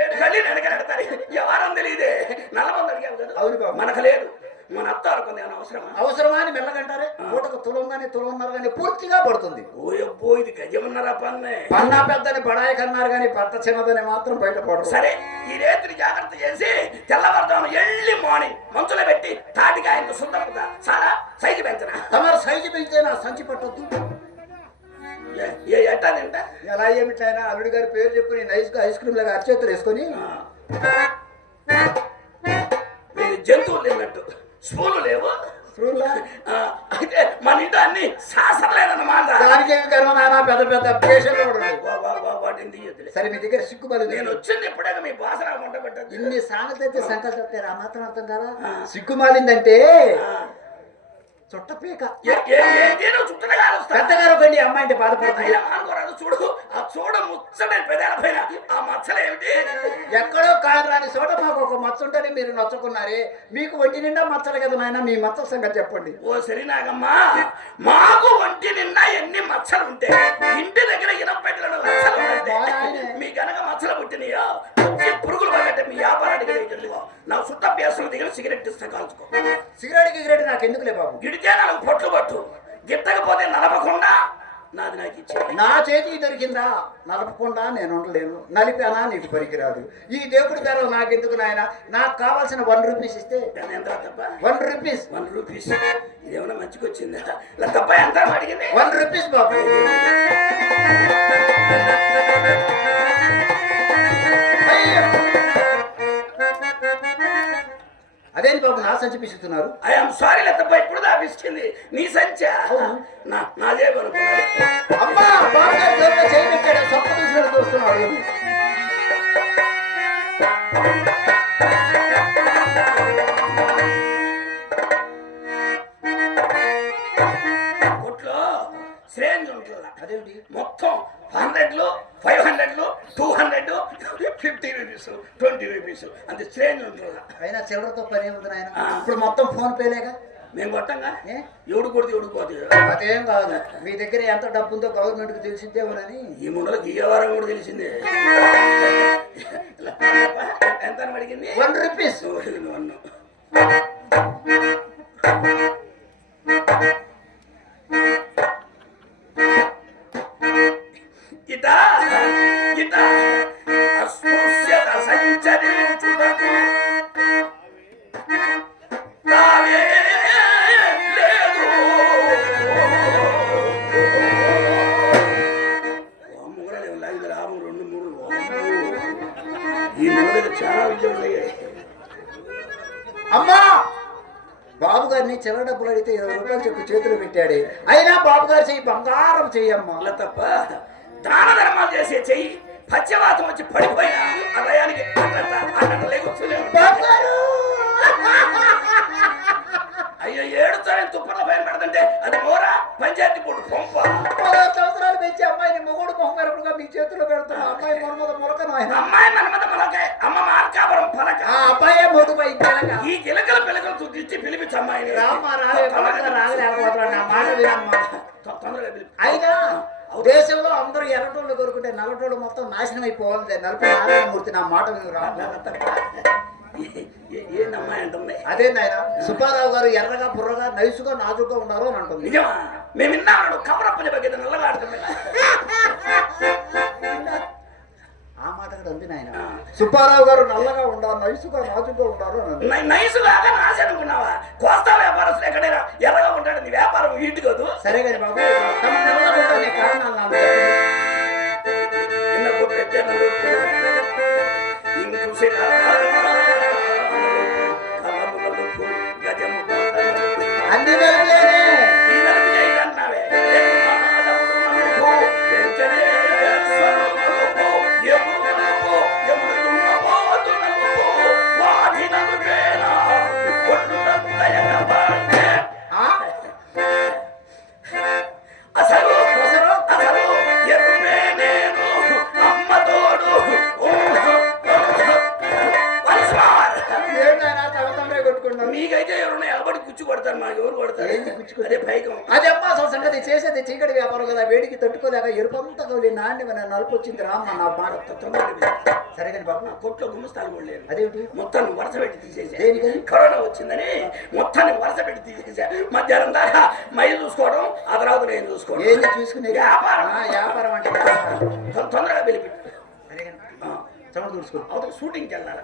7 కళ్ళి నడకనడతారు. వ్యవహారం తెలియదే. నల్లమంది అడిగావు కదా. అవును బాబు. మనకు లేదు. మన అత్త అనుకుంది ఏమైనా అవసరమా? అవసరమా అని మెల్లగంటారే, పూటకు తులంగానే తులంన్నారు కానీ పూర్తిగా పడుతుంది. ఓయబ్బో ఇది గజమన్నారా పన్నే. పన్నా పెద్దని బడాయి కన్నారు కానీ భర్త చిన్నదని మాత్రం బయటపడరు. సరే ఈ రేతుని జాగ్రత్త చేసి తెల్లవారుదాము ఎర్లీ మార్నింగ్ మంచులో పెట్టి తాటికాయంతో సుందరపుతా చాలా సైజు పెంచనా. తమరు సైజు పెంచితే నా సంచి పట్టొద్దు. ఏ ఎట్టా తింటా ఎలా ఏమిటైనా అల్లుడి గారి పేరు చెప్పుకుని నైస్గా ఐస్ క్రీమ్ లాగా అరచేతులు వేసుకొని జంతువులు తిన్నట్టు స్పూన్లు లేవు. అయితే మన ఇంట్లో అన్ని శాస్త్రలేదన్నమాట. దానికి పెద్ద పెద్ద పేషెంట్లు వాటిని తీయద్దు. సరే మీ దగ్గర సిగ్గుపడి నేను వచ్చింది ఎప్పుడే మీ బాసన వంట పెట్టదు. ఇన్ని సామెతలు అయితే సంకల్పం చెప్తారు, ఆ మాత్రం అర్థం కదా. సిగ్గుమాలిందంటే చుట్టపీక పెద్దగారు కండి అమ్మాయి అంటే బాధపడుతుంది. చూడు ఆ చూడ ముచ్చట పెదాల పైన ఆ మచ్చలు ఏమిటి? ఎక్కడో కాదు రాని చోట మాకు ఒక మచ్చ ఉంటేనే మీరు నచ్చుకున్నారే, మీకు ఒంటి నిండా మచ్చలు కదా నాయన, మీ మచ్చల సంగతి చెప్పండి. ఓ సరినాగమ్మా, మాకు ఒంటి నిండా ఎన్ని మచ్చలు ఉంటాయి, ఇంటి దగ్గర ఇనపెట్టలను మచ్చలు ఉంటాయి. మీ కనుక మచ్చలు పుట్టినాయో పురుగులు పడగట్టే మీ వ్యాపారానికి దగ్గరలో నా చుట్ట పేసుల దగ్గర సిగరెట్ ఇస్తా కాల్చుకో. సిగరెట్ నాకు ఎందుకులే బాబు, గిడితే నాకు పొట్లు పట్టు, గిట్టకపోతే నలపకుండా నాది నాకు ఇచ్చే. నా చేతికి దొరికిందా నలపకుండా నేను ఉండలేను, నలిపానా నీకు పనికిరాదు. ఈ దేవుడి ధర నాకెందుకు నాయన, నాకు కావాల్సిన 1 రూపీస్ ఇస్తే. ఎంత తప్ప? 1 రూపీస్. 1 రూపీస్ ఇదేమన్నా మంచిగా వచ్చిందా? ఇలా తప్ప ఎంత అడిగింది? 1 రూపీస్ బాబు. అదేంటి బాబు నా సంచి పిసుకుతున్నారు? ఐఎమ్ సారీ లతప్ప, ఇప్పుడు దాపిస్తుంది నీ సంచా నాదే అనుకున్నాడు. అమ్మా బాబు గారు జోబులో చేయి పెట్టాడు, సొప్ప చూసినట్టు చూస్తున్నాడు. కొట్లో శ్రేణి ఉంటుందా? అదేంటి మొత్తం 100, 500, 200, 50 రూపీస్, 20 రూపీస్ అంతే శ్రేణి ఉంటుందా? అయినా చిల్లరతో పని ఏముంది నాయన, ఇప్పుడు మొత్తం ఫోన్ పేలేగా. మేము కొట్టంగా ఎవడు కొడితే ఎవడు పోతుంది. అదేం కాదు, మీ దగ్గర ఎంత డబ్బు ఉందో గవర్నమెంట్ కు తెలిసిందేమోనని. ఈ ముండలకు ఈ వారం కూడా తెలిసిందే. ఎంత అడిగింది? 1 రూపీస్. ఇటా ఇటా అస్పృశ్యత సంచరించుటకు తావే లేదు. ముగ్గురు లాగింది రాము 2, 3. ఈ ముందు దగ్గర చాలా విజయం ఉన్నాయి. అమ్మా బాబు గారిని చిల్లర డబ్బులు అడిగితే 20 రూపాయలు చెప్పి చేతులు పెట్టాడే, అయినా బాబు గారు చెయ్యి బంగారం చెయ్యమ్మా. అలా తప్ప దాన ధర్మాలు చేసే చెయ్యి పచ్చవాతం వచ్చి పడిపోయినా అలయానికి అయ్యో 7 తుప్పల పైన పెడతంటే అది మోరా పంచాయతీ పోటు పంప. 10 సంవత్సరాలు పెంచి అమ్మాయిని మొగుడు మొహమెరపుగా మీ చేతిలో పెడుతున్నా. అమ్మాయి మన్మద మొలకను ఆయన. అమ్మాయి మన్మద మొలకే, అమ్మ మార్కాపురం పలక. ఆ అబ్బాయే మొగుడుపై ఈ గిలకల పిలకలతో దిచ్చి పిలిపించి అమ్మాయిని రాగలేకపోతున్నాడు. నా మాట వినమ్మా. తొందరగా పిలిపి. అయినా దేశంలో అందరూ ఎర్రటోళ్ళు కోరుకుంటే నల్లటోళ్ళు మొత్తం నాశనం అయిపోవాలి. నలపై నారాయణమూర్తి నా మాట నువ్వు రా. ఏందమ్మాయి అంటుంది? అదే నాయన సుబ్బారావు గారు ఎర్రగా బుర్రగా నైసుగా నాజుగా ఉన్నారు అని అంటుంది. నిజమా? మేము విన్నాడు కవరప్పని బగ్గర నల్లగా ఆడుతుంది. ఆ మాట కూడా ఉంది నాయన. సుబ్బారావు గారు నల్లగా ఉండాలి, నైసుగా నాజుగా ఉండారు అని. నైసుగా నాశ అనుకున్నావా? కోస్తా వ్యాపారస్తులు ఎక్కడైనా ఎర్రగా ఉంటాడు. నీ వ్యాపారం ఇంటి కాదు. సరే కానీ బాబు తమ నల్లగా ఉంటానే కారణాలు నాకు అన్ని వెలుగులేనే. కొడతారు మాకు ఎవరు కొడతారు ఏంది గుచ్చుకుంటే? అదే పైకం అదే అమ్మా అసలు సంగతి చేసేది చీకటి వ్యాపారం కదా, వేడికి తట్టుకోలేక ఎరుపంతా కౌలి నాండి మన నలుపు వచ్చింది రామ్మ నా మాట. సరే కానీ బాబు నా కొట్లో గుమ్మస్తాలు కూడా లేదు. అదేమిటి? మొత్తాన్ని వరుస పెట్టి తీసేసా. దేనికని? కరోనా వచ్చిందని మొత్తాన్ని వరుస పెట్టి తీసేసా. మధ్యాహ్నం దాకా మై చూసుకోవడం, ఆ తర్వాత నేను చూసుకోవడం. ఏంది చూసుకునేది? వ్యాపారం. వ్యాపారం అంటే వ్యాపారం. తొందరగా వెళ్ళిపెట్టు. సరే కానీ చెమట చూసుకో. అవతల షూటింగ్కి వెళ్ళాలి.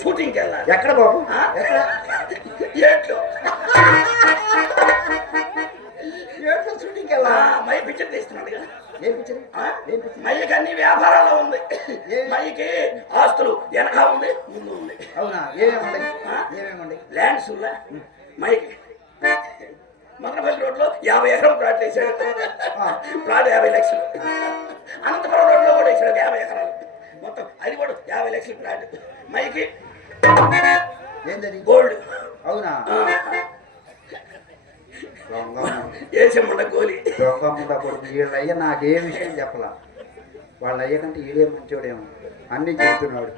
షూటింగ్కి వెళ్ళాలి. ఎక్కడ బాబు? ఎక్కడ? ఏట్లో. ఏట్లో షూటింగ్కి వెళ్ళా? మై పిక్చర్ తీస్తున్నాడు కదా. ఏం పిక్చర్? ఏం పిక్చర్? మైకి అన్ని వ్యాపారాల్లో ఉంది. మైకి ఆస్తులు వెనక ఉంది, ముందు ఉంది. అవునా? ఏమేమి ఏమేమి ల్యాండ్స్ ఉన్నా మైకి మదనపల్లి రోడ్లో 50 ఎకరం ప్లాట్ వేసాడు. ప్లాట్ 50 లక్షలు. అనంతపురం రోడ్లో కూడా వేసాడు 50 ఎకరాలు. మొత్తం అది కూడా 50 లక్షలు ప్లాట్. మైకి ఏంటది? గోల్డ్. అవునా? వేసేమండ గోలి. దొంగమ్మ కొడుకు వీళ్ళయ్య నాకే విషయం చెప్పలా. వాళ్ళ అయ్య కంటే ఈడే మంచోడేమో అన్నీ చెప్తున్నాడు.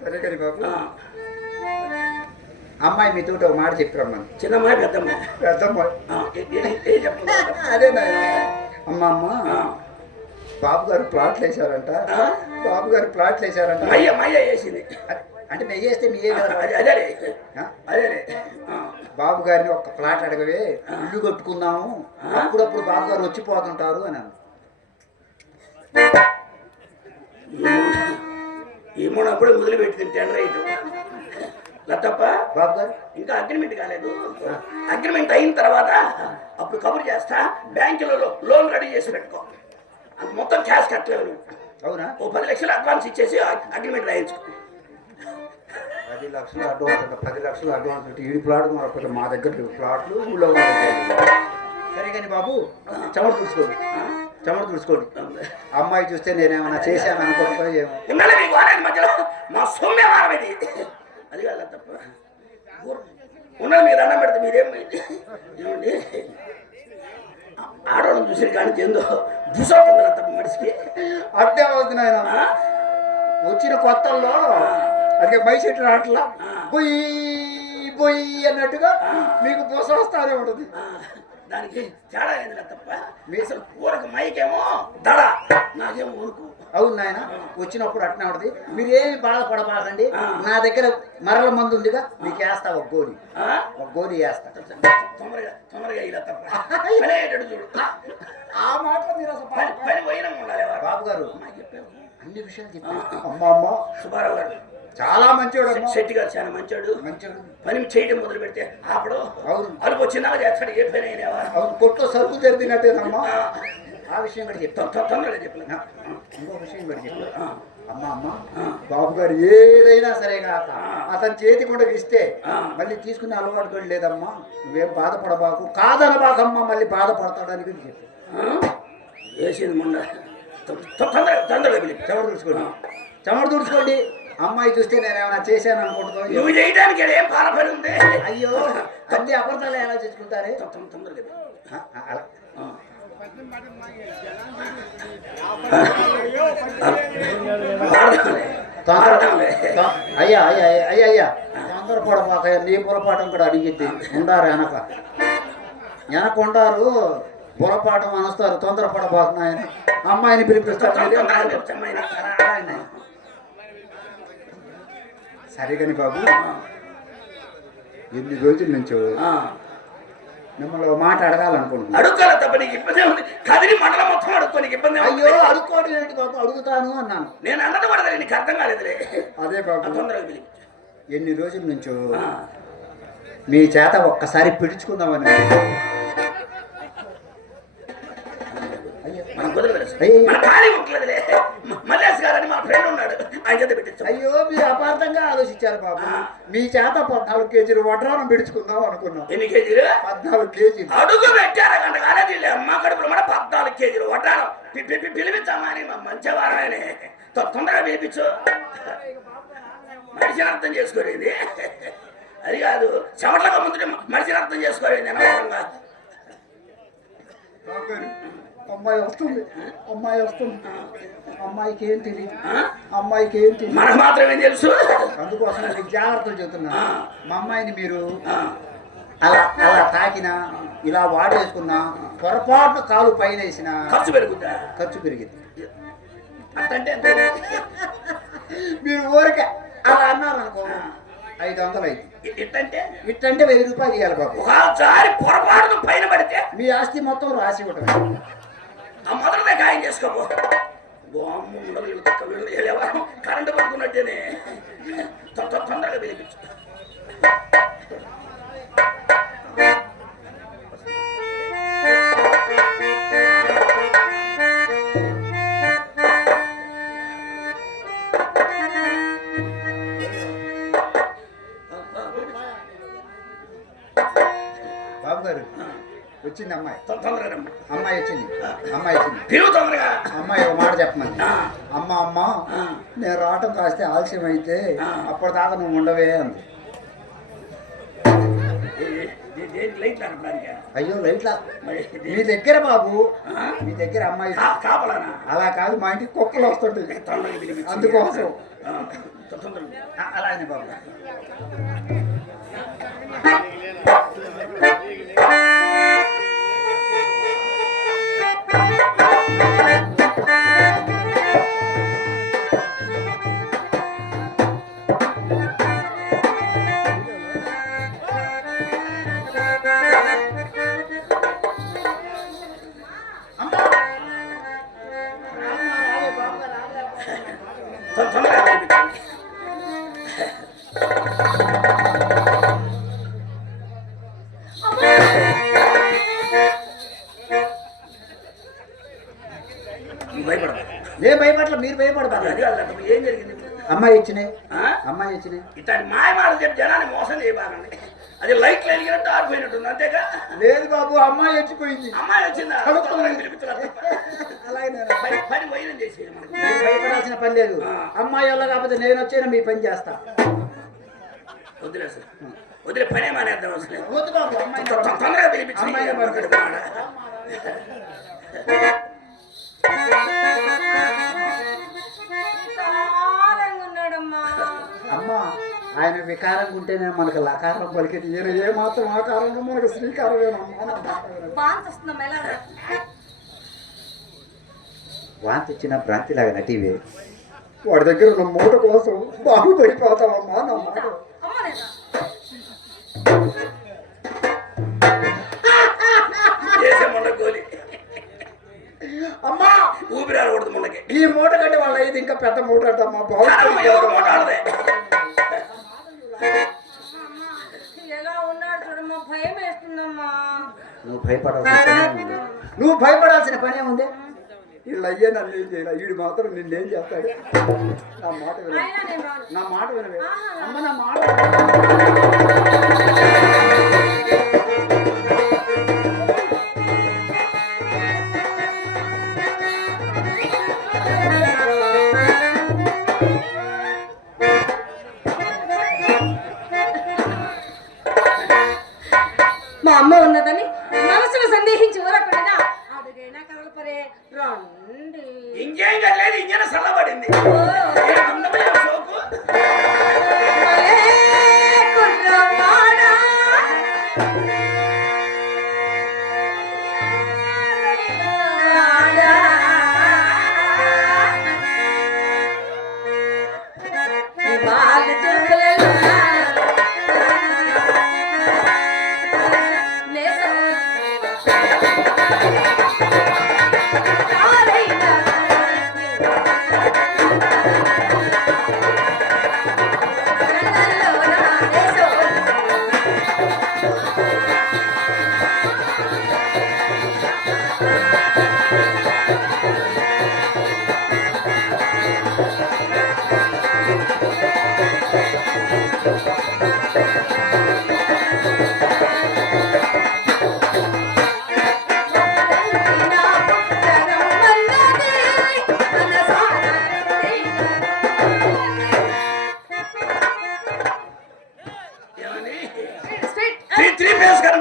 సరే కానీ బాబు అమ్మాయి మీతో ఒక మాట చెప్పిరమ్మని. చిన్నమ్మాయి పెద్దమ్మాయి. పెద్దమ్మాయి చెప్పండి. అదే అమ్మ అమ్మ బాబు గారు ప్లాట్లు వేసారంట. బాబు గారు ప్లాట్లు వేసారంట. మయ్య వేసింది. అంటే మెయ్య వేస్తే మీయే కదా. అదే బాబు గారిని ఒక్క ప్లాట్ అడగవే, ఇల్లు కట్టుకుందాము, అప్పుడప్పుడు బాబు గారు వచ్చిపోతుంటారు అని అన్న. ఏమోనప్పుడే మొదలుపెట్టింది టెండర్ అయితే. లతప్ప బాబు గారు ఇంకా అగ్రిమెంట్ కాలేదు. అగ్రిమెంట్ అయిన తర్వాత అప్పుడు కబురు చేస్తా. బ్యాంకులలో లోన్ రెడీ చేసి పెట్టుకో. అది మొత్తం క్యాష్ కట్టలేవు. అవునా? ఓ 10 లక్షలు అడ్వాన్స్ ఇచ్చేసి అగ్రిమెంట్ రాయించుకో. 10 లక్షలు అడ్వాన్స్ అంటే 10 లక్షలు అడ్వాన్స్ అంటే ఈ ప్లాట్ మరొకటి మా దగ్గర లేవు ప్లాట్లు ఊళ్ళో. సరే కానీ బాబు చెమట చూసుకోండి, చెమట చూసుకోండి. అమ్మాయి చూస్తే నేనేమన్నా చేశాను అనుకోకపోతే ఉండాలి మీకు వారానికి మధ్యలో మా సౌమ్యవారం ఇది. అది కాదు తప్ప ఉన్నది మీరు అన్నం పెడితే మీరేమైంది ఏమండి? ఆడవాళ్ళని చూసిన కానీ ఏందో భూసవుతుంది తప్ప మనిషికి. అట్టే అవుతుంది ఆయన. వచ్చిన కొత్తల్లో అదే మైసెట్ రాట్లా బొయ్యి బొయ్యి అన్నట్టుగా మీకు బొస వస్తానే ఉంటుంది. దానికి తేడా ఏంది తప్ప మీ అసలు ఊరకు మైకేమో దడ, నాకేమో ఊరుకు. అవును నాయన, వచ్చినప్పుడు అట్నే ఉంటుంది. మీరేమి బాధపడబాకండి. నా దగ్గర మరల మందు ఉందిగా, మీకు వేస్తా ఒక గోలి వేస్తా. తొందరగా ఇలా తప్ప చూడు. ఆ మాటలో మీరు అసలు పని పోయినా ఉండాలి. బాబు గారు అన్ని విషయాలు చెప్పారు. అమ్మ అమ్మ సుబ్బారావు గారు చాలా మంచివాడు. శెట్టి గారు చాలా మంచోడు. పని చేయడం మొదలు పెడితే అప్పుడు అవును అడుగు వచ్చిందా చేస్తాడు. ఏ పని అయినా అవును, కొట్లో సరుకు తెరిపినట్టేనమ్మా. ఆ విషయం కూడా చెప్తాను. తొందరగా చెప్పలేదు. ఇంకో విషయం కూడా చెప్పాను. అమ్మ అమ్మ బాబు గారు ఏదైనా సరే కాక అతని చేతి కూడా ఇస్తే మళ్ళీ తీసుకునే అలవాటు కూడా లేదమ్మా. నువ్వేం బాధపడబాకు, కాదనబాకమ్మా, మళ్ళీ బాధపడతాడని కూడా చెప్పాను. వేసింది మొన్న తొందరగా చెమట తుడుచుకోండి, చెమట తుడుచుకోండి. అమ్మాయి చూస్తే నేను ఏమైనా చేశాను అనుకుంటున్నావు. నువ్వు చేయడానికి ఏం పాలపడి ఉంది. అయ్యో అన్ని అబద్ధాలు ఎలా చేసుకుంటారే. తొందరగా అయ్యా అయ్యా అయ్యా అయ్యా తొందరపడమాక. నీ పొరపాఠం కూడా అడిగిద్ది. ఉండారు వెనక ఉండారు, పొరపాఠం అనొస్తారు. తొందరపడబాక నాయన. అమ్మాయిని పిలిపిస్తారు. సరే కానీ బాబు, ఎన్ని రోజుల నుంచో మిమ్మల్ని మాట అడగాలనుకుంటున్నాను. అడుగుతారా తప్ప నీకు ఇబ్బంది ఉంది. కదిరి మండలం మొత్తం అడుక్కో, నీకు ఇబ్బంది. అయ్యో అడుక్కోవడం ఏంటి బాబు, అడుగుతాను అన్నాను. నేను అన్నది పడదా, నీకు అర్థం కాలేదులే. అదే బాబు, తొందరగా పిలి. ఎన్ని రోజుల నుంచో మీ చేత ఒక్కసారి పిలుచుకుందామని. మల్లేష్ గారని మా ఫ్రెండ్ ఉన్నాడు, ఆయన చేత పెట్టించు. అయ్యో మీరు అపార్థంగా ఆలోచించారు బాబు. మీ చేత 14 కేజీలు వడ్రానం పిడుచుకుందాం అనుకున్నాం. ఎన్ని కేజీలు? 14 కేజీలు. అడుగు పెట్టారు గంట కాలేదు. అమ్మ కడుపులో మన 14 కేజీలు వడ్రానం పిలిపించామా అని. మా మంచి వారమే తొందరగా పిలిపించు. మనిషిని అర్థం చేసుకోలేదు. అది కాదు, చెమట్లకు ముందు మనిషిని అర్థం చేసుకోలేదు. అనవసరంగా అమ్మాయి వస్తుంది, అమ్మాయి వస్తుంది. అమ్మాయికి ఏం తెలియదు, అమ్మాయికి ఏం తెలియదు. మనకు మాత్రమే తెలుసు. అందుకోసం నీకు జాగ్రత్తలు చెబుతున్నా. మా అమ్మాయిని మీరు అలా అలా తాకినా ఇలా వాడేసుకున్నా పొరపాటున కాలు పైన వేసిన ఖర్చు పెరుగుద్దా? ఖర్చు పెరిగింది. అంటే మీరు ఊరికే అలా అన్నారు అనుకో 500 అయింది. ఇట్టంటే ఇట్టంటే 1000 రూపాయలు ఇవ్వాలి బాబు. ఒకసారి పొరపాటున పైన పడితే మీ ఆస్తి మొత్తం రాసి ఇవ్వటం. ఆ మొదలనే ఖాయం చేసుకోబో. కరెంటు పడుకున్నట్టేనే తొందరగా పిలిపించు. బాబు గారు వచ్చింది అమ్మాయి. తొందరగా అమ్మాయి వచ్చింది. అమ్మాయి వచ్చింది. పిలువు తొందరగా. అమ్మాయి ఒక మాట చెప్పమంది. అమ్మ అమ్మ నేను రావటం కాస్తే ఆలస్యం అయితే అప్పటిదాకా నువ్వు ఉండవే అంది. అయ్యో లైట్లా మీ దగ్గర బాబు, మీ దగ్గర అమ్మాయి కాపలానా? అలా కాదు, మా ఇంటికి కుక్కలు వస్తుంటాయి అందుకోసం. అలానే బాబు. తొందరగా పిలిపించు. నేను భయపడలే, మీరు భయపడతారు. ఏం జరిగింది? అమ్మాయి ఇచ్చినాయి. అమ్మాయి ఇచ్చినాయి. ఇట్లాంటి మాయ మాటలు చెప్పి జనాన్ని మోసం చేయబాకండి. అది లైట్లు వెలిగినట్టు ఆరిపోయినట్టుంది అంతేగా. లేదు బాబు, అమ్మాయి వచ్చిపోయింది. అమ్మాయి వచ్చిందా? అలాగే పని వైరం చేసి మీరు భయపడాల్సిన పని లేదు. అమ్మాయి వల్ల కాకపోతే నేను వచ్చేనా మీ పని చేస్తా. వదిలే సార్, వదిలే పనే మానేద్దాం అసలు. వద్దు బాబు, అమ్మాయి తొందరగా పిలిపించి అమ్మ ఆయన వికారంగా ఉంటేనే మనకు లకారం పలికేది. ఈయన ఏ మాత్రం ఆకారంలో మనకు శ్రీకారమేనమ్మా. వాంతి ఇచ్చిన భ్రాంతిలాగా నటివే. వాడి దగ్గర ఉన్న మూట కోసం బాగుపడిపోతావమ్మా నా మాట. అమ్మా ఊపిరాడకూడదు మొన్నకి. ఈ మూట కంటే వాళ్ళ ఇది ఇంకా పెద్ద మూట అంటమ్మా. ఎలా ఉన్నాడు చూడమ్మా, భయం వేస్తుందమ్మా. నువ్వు భయపడాల్సిన పనే ఉంది. వీళ్ళు అయ్యే నన్ను ఏం చేయాలి, వీడు మాత్రం నిన్నేం చేస్తాడు. నా మాట వినవే, నా మాట వినవే అమ్మ, నా మాట. మా అమ్మ ఉన్నదని మనసును సందేహించి ఊరకుండా అడుగైనా కదలపరే రండి. ఇంకేం కదలేదు, ఇంకేనా చల్లబడింది.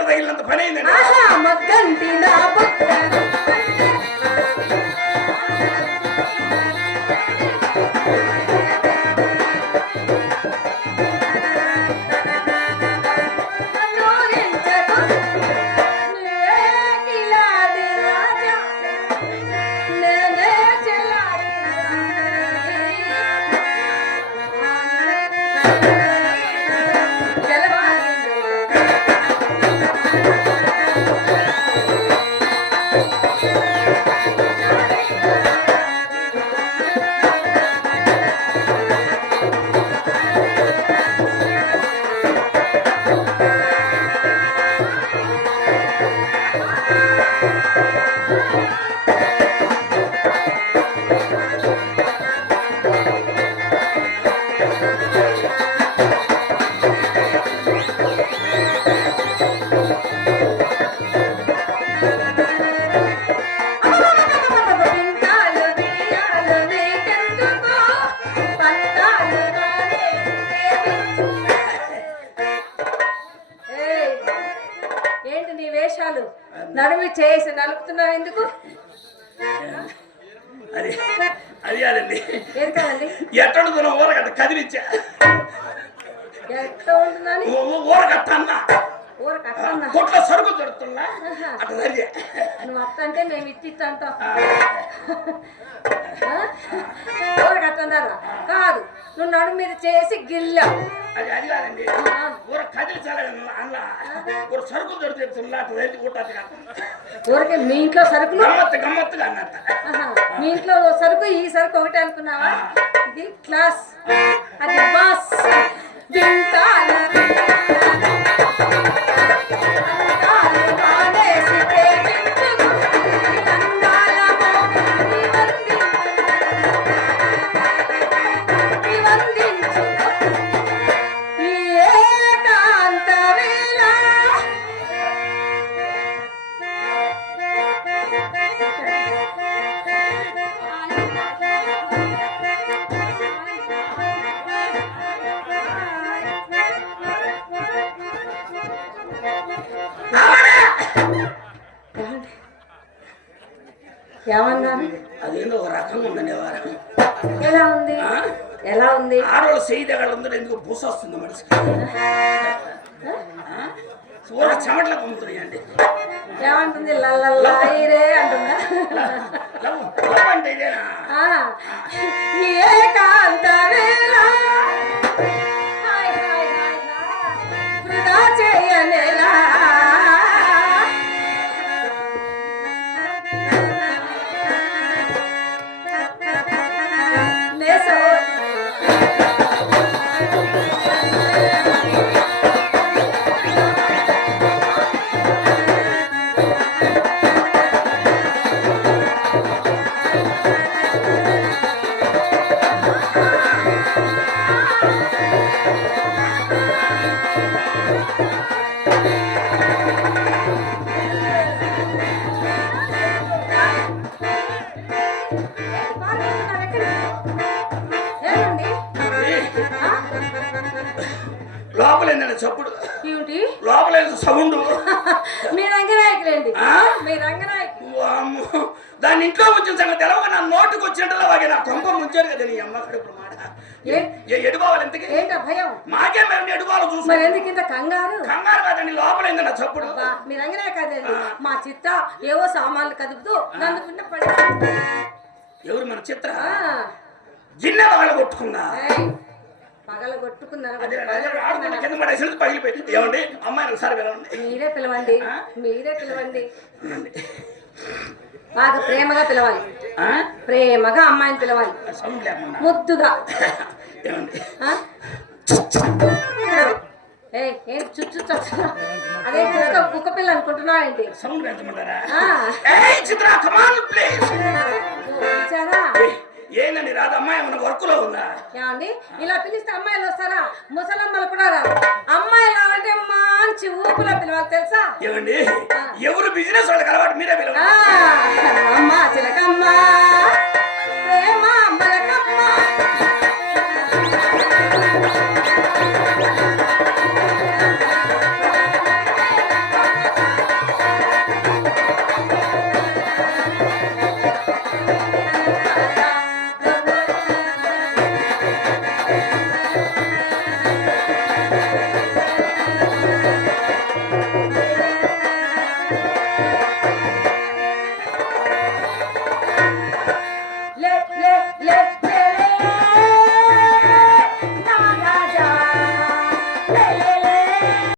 తగిలినంత పని అయిందండి. Thank you. నడుమి చేసి నలుపుతున్నావు ఎందుకు? అది అది కాదండి, ఏది కాదండి? ఎట్టడుతున్నా ఊరగట్ట కదిలిచ్చా, ఎట్లా ఉంటుందని ఊరగట్ట అన్నా, ఊర కట్టన్నా. కొట్ల సరుకు దొరుకుతున్నా అట్లా జరిగే. నువ్వు అత్త అంటే మేము ఇచ్చి అంటాం. ఊర కట్టన్నారా? కాదు, నువ్వు నడుము మీద చేసి గిల్లావు. అది అది కాదండి, ఊర కదిలించాలని అన్నా ఊర సరుకులు దొరుకుతున్నా అట్లా జరిగి కొట్టాలి. ఊరికే మీ ఇంట్లో సరుకులు గమ్మత్తుగా అన్నట్ట. మీ ఇంట్లో సరుకు ఈ సరుకు ఒకటే అనుకున్నావా? ఇది క్లాస్, అది బాస్. ఏమన్నారు? అదేందో ఒక రకంగా ఉందండి వారం. ఎలా ఉంది? ఎలా ఉంది? ఆడవాళ్ళు చేయి దగ్గర ఉందో ఎందుకు బుస వస్తుంది మనిషికి, ఊర చెమట్లకు అమ్ముతున్నాయండి. ఏమంటుంది? లల్లే అంటుందా? లవ్ అంటే ఇదేనా? ఏకాంత వేళ వృధా చేయనేలా లోపల ఏంటంటే చప్పుడు, ఏమిటి లోపల సౌండ్. మీ రంగనాయకులేండి, మీ రంగనాయకు. దాన్ని ఇంట్లో వచ్చిన సంగతి తెలవక నా నోటుకు వచ్చినట్టు వాగే నా కొంప ముంచారు కదా నీ అమ్మ కడుపు మాట. ఎడుకోవాలి ఎంతకి? ఏంటో భయం మాకే మేము ఎడుకోవాలి చూసి. మరి ఎందుకు ఇంత కంగారు? కంగారు కాదండి, లోపల ఏంటన్నా చప్పుడు. మీ రంగనాయక కాదండి, మా చిత్త ఏవో సామాన్లు కదుపుతూ నన్ను కింద పడి. ఎవరు మన చిత్ర? గిన్నె వాళ్ళ కొట్టుకున్నా, పగల కొట్టుకున్నారు. కింద పడేసి పగిలిపోయింది. ఏమండి అమ్మాయిని ఒకసారి పిలవండి. మీరే పిలవండి, మీరే పిలవండి. బాగా ప్రేమగా పిలవాలి, ప్రేమగా అమ్మాయిని పిలవాలి, సౌండ్ లేకుండా ముద్దుగా. ఏమండి ఏం చుచ్చు చచ్చు? అదే కుక్క పిల్ల అనుకుంటున్నావు ఏంటి? సౌండ్ పెంచమంటారా? Chitra come on please. ఏందండి రాదు, అమ్మాయి ఏమన్నా వర్క్ లో ఉందా? ఏమండి ఇలా పిలిస్తే అమ్మాయిలు వస్తారా? ముసలమ్మలు కూడా రాదు. అమ్మాయిలు రావంటే మంచి ఊపులో పిలవాలి తెలుసా? ఏమండి ఎవరు బిజినెస్ వాళ్ళకి అలవాటు, మీరే పిలవాలి. అమ్మా చిలకమ్మా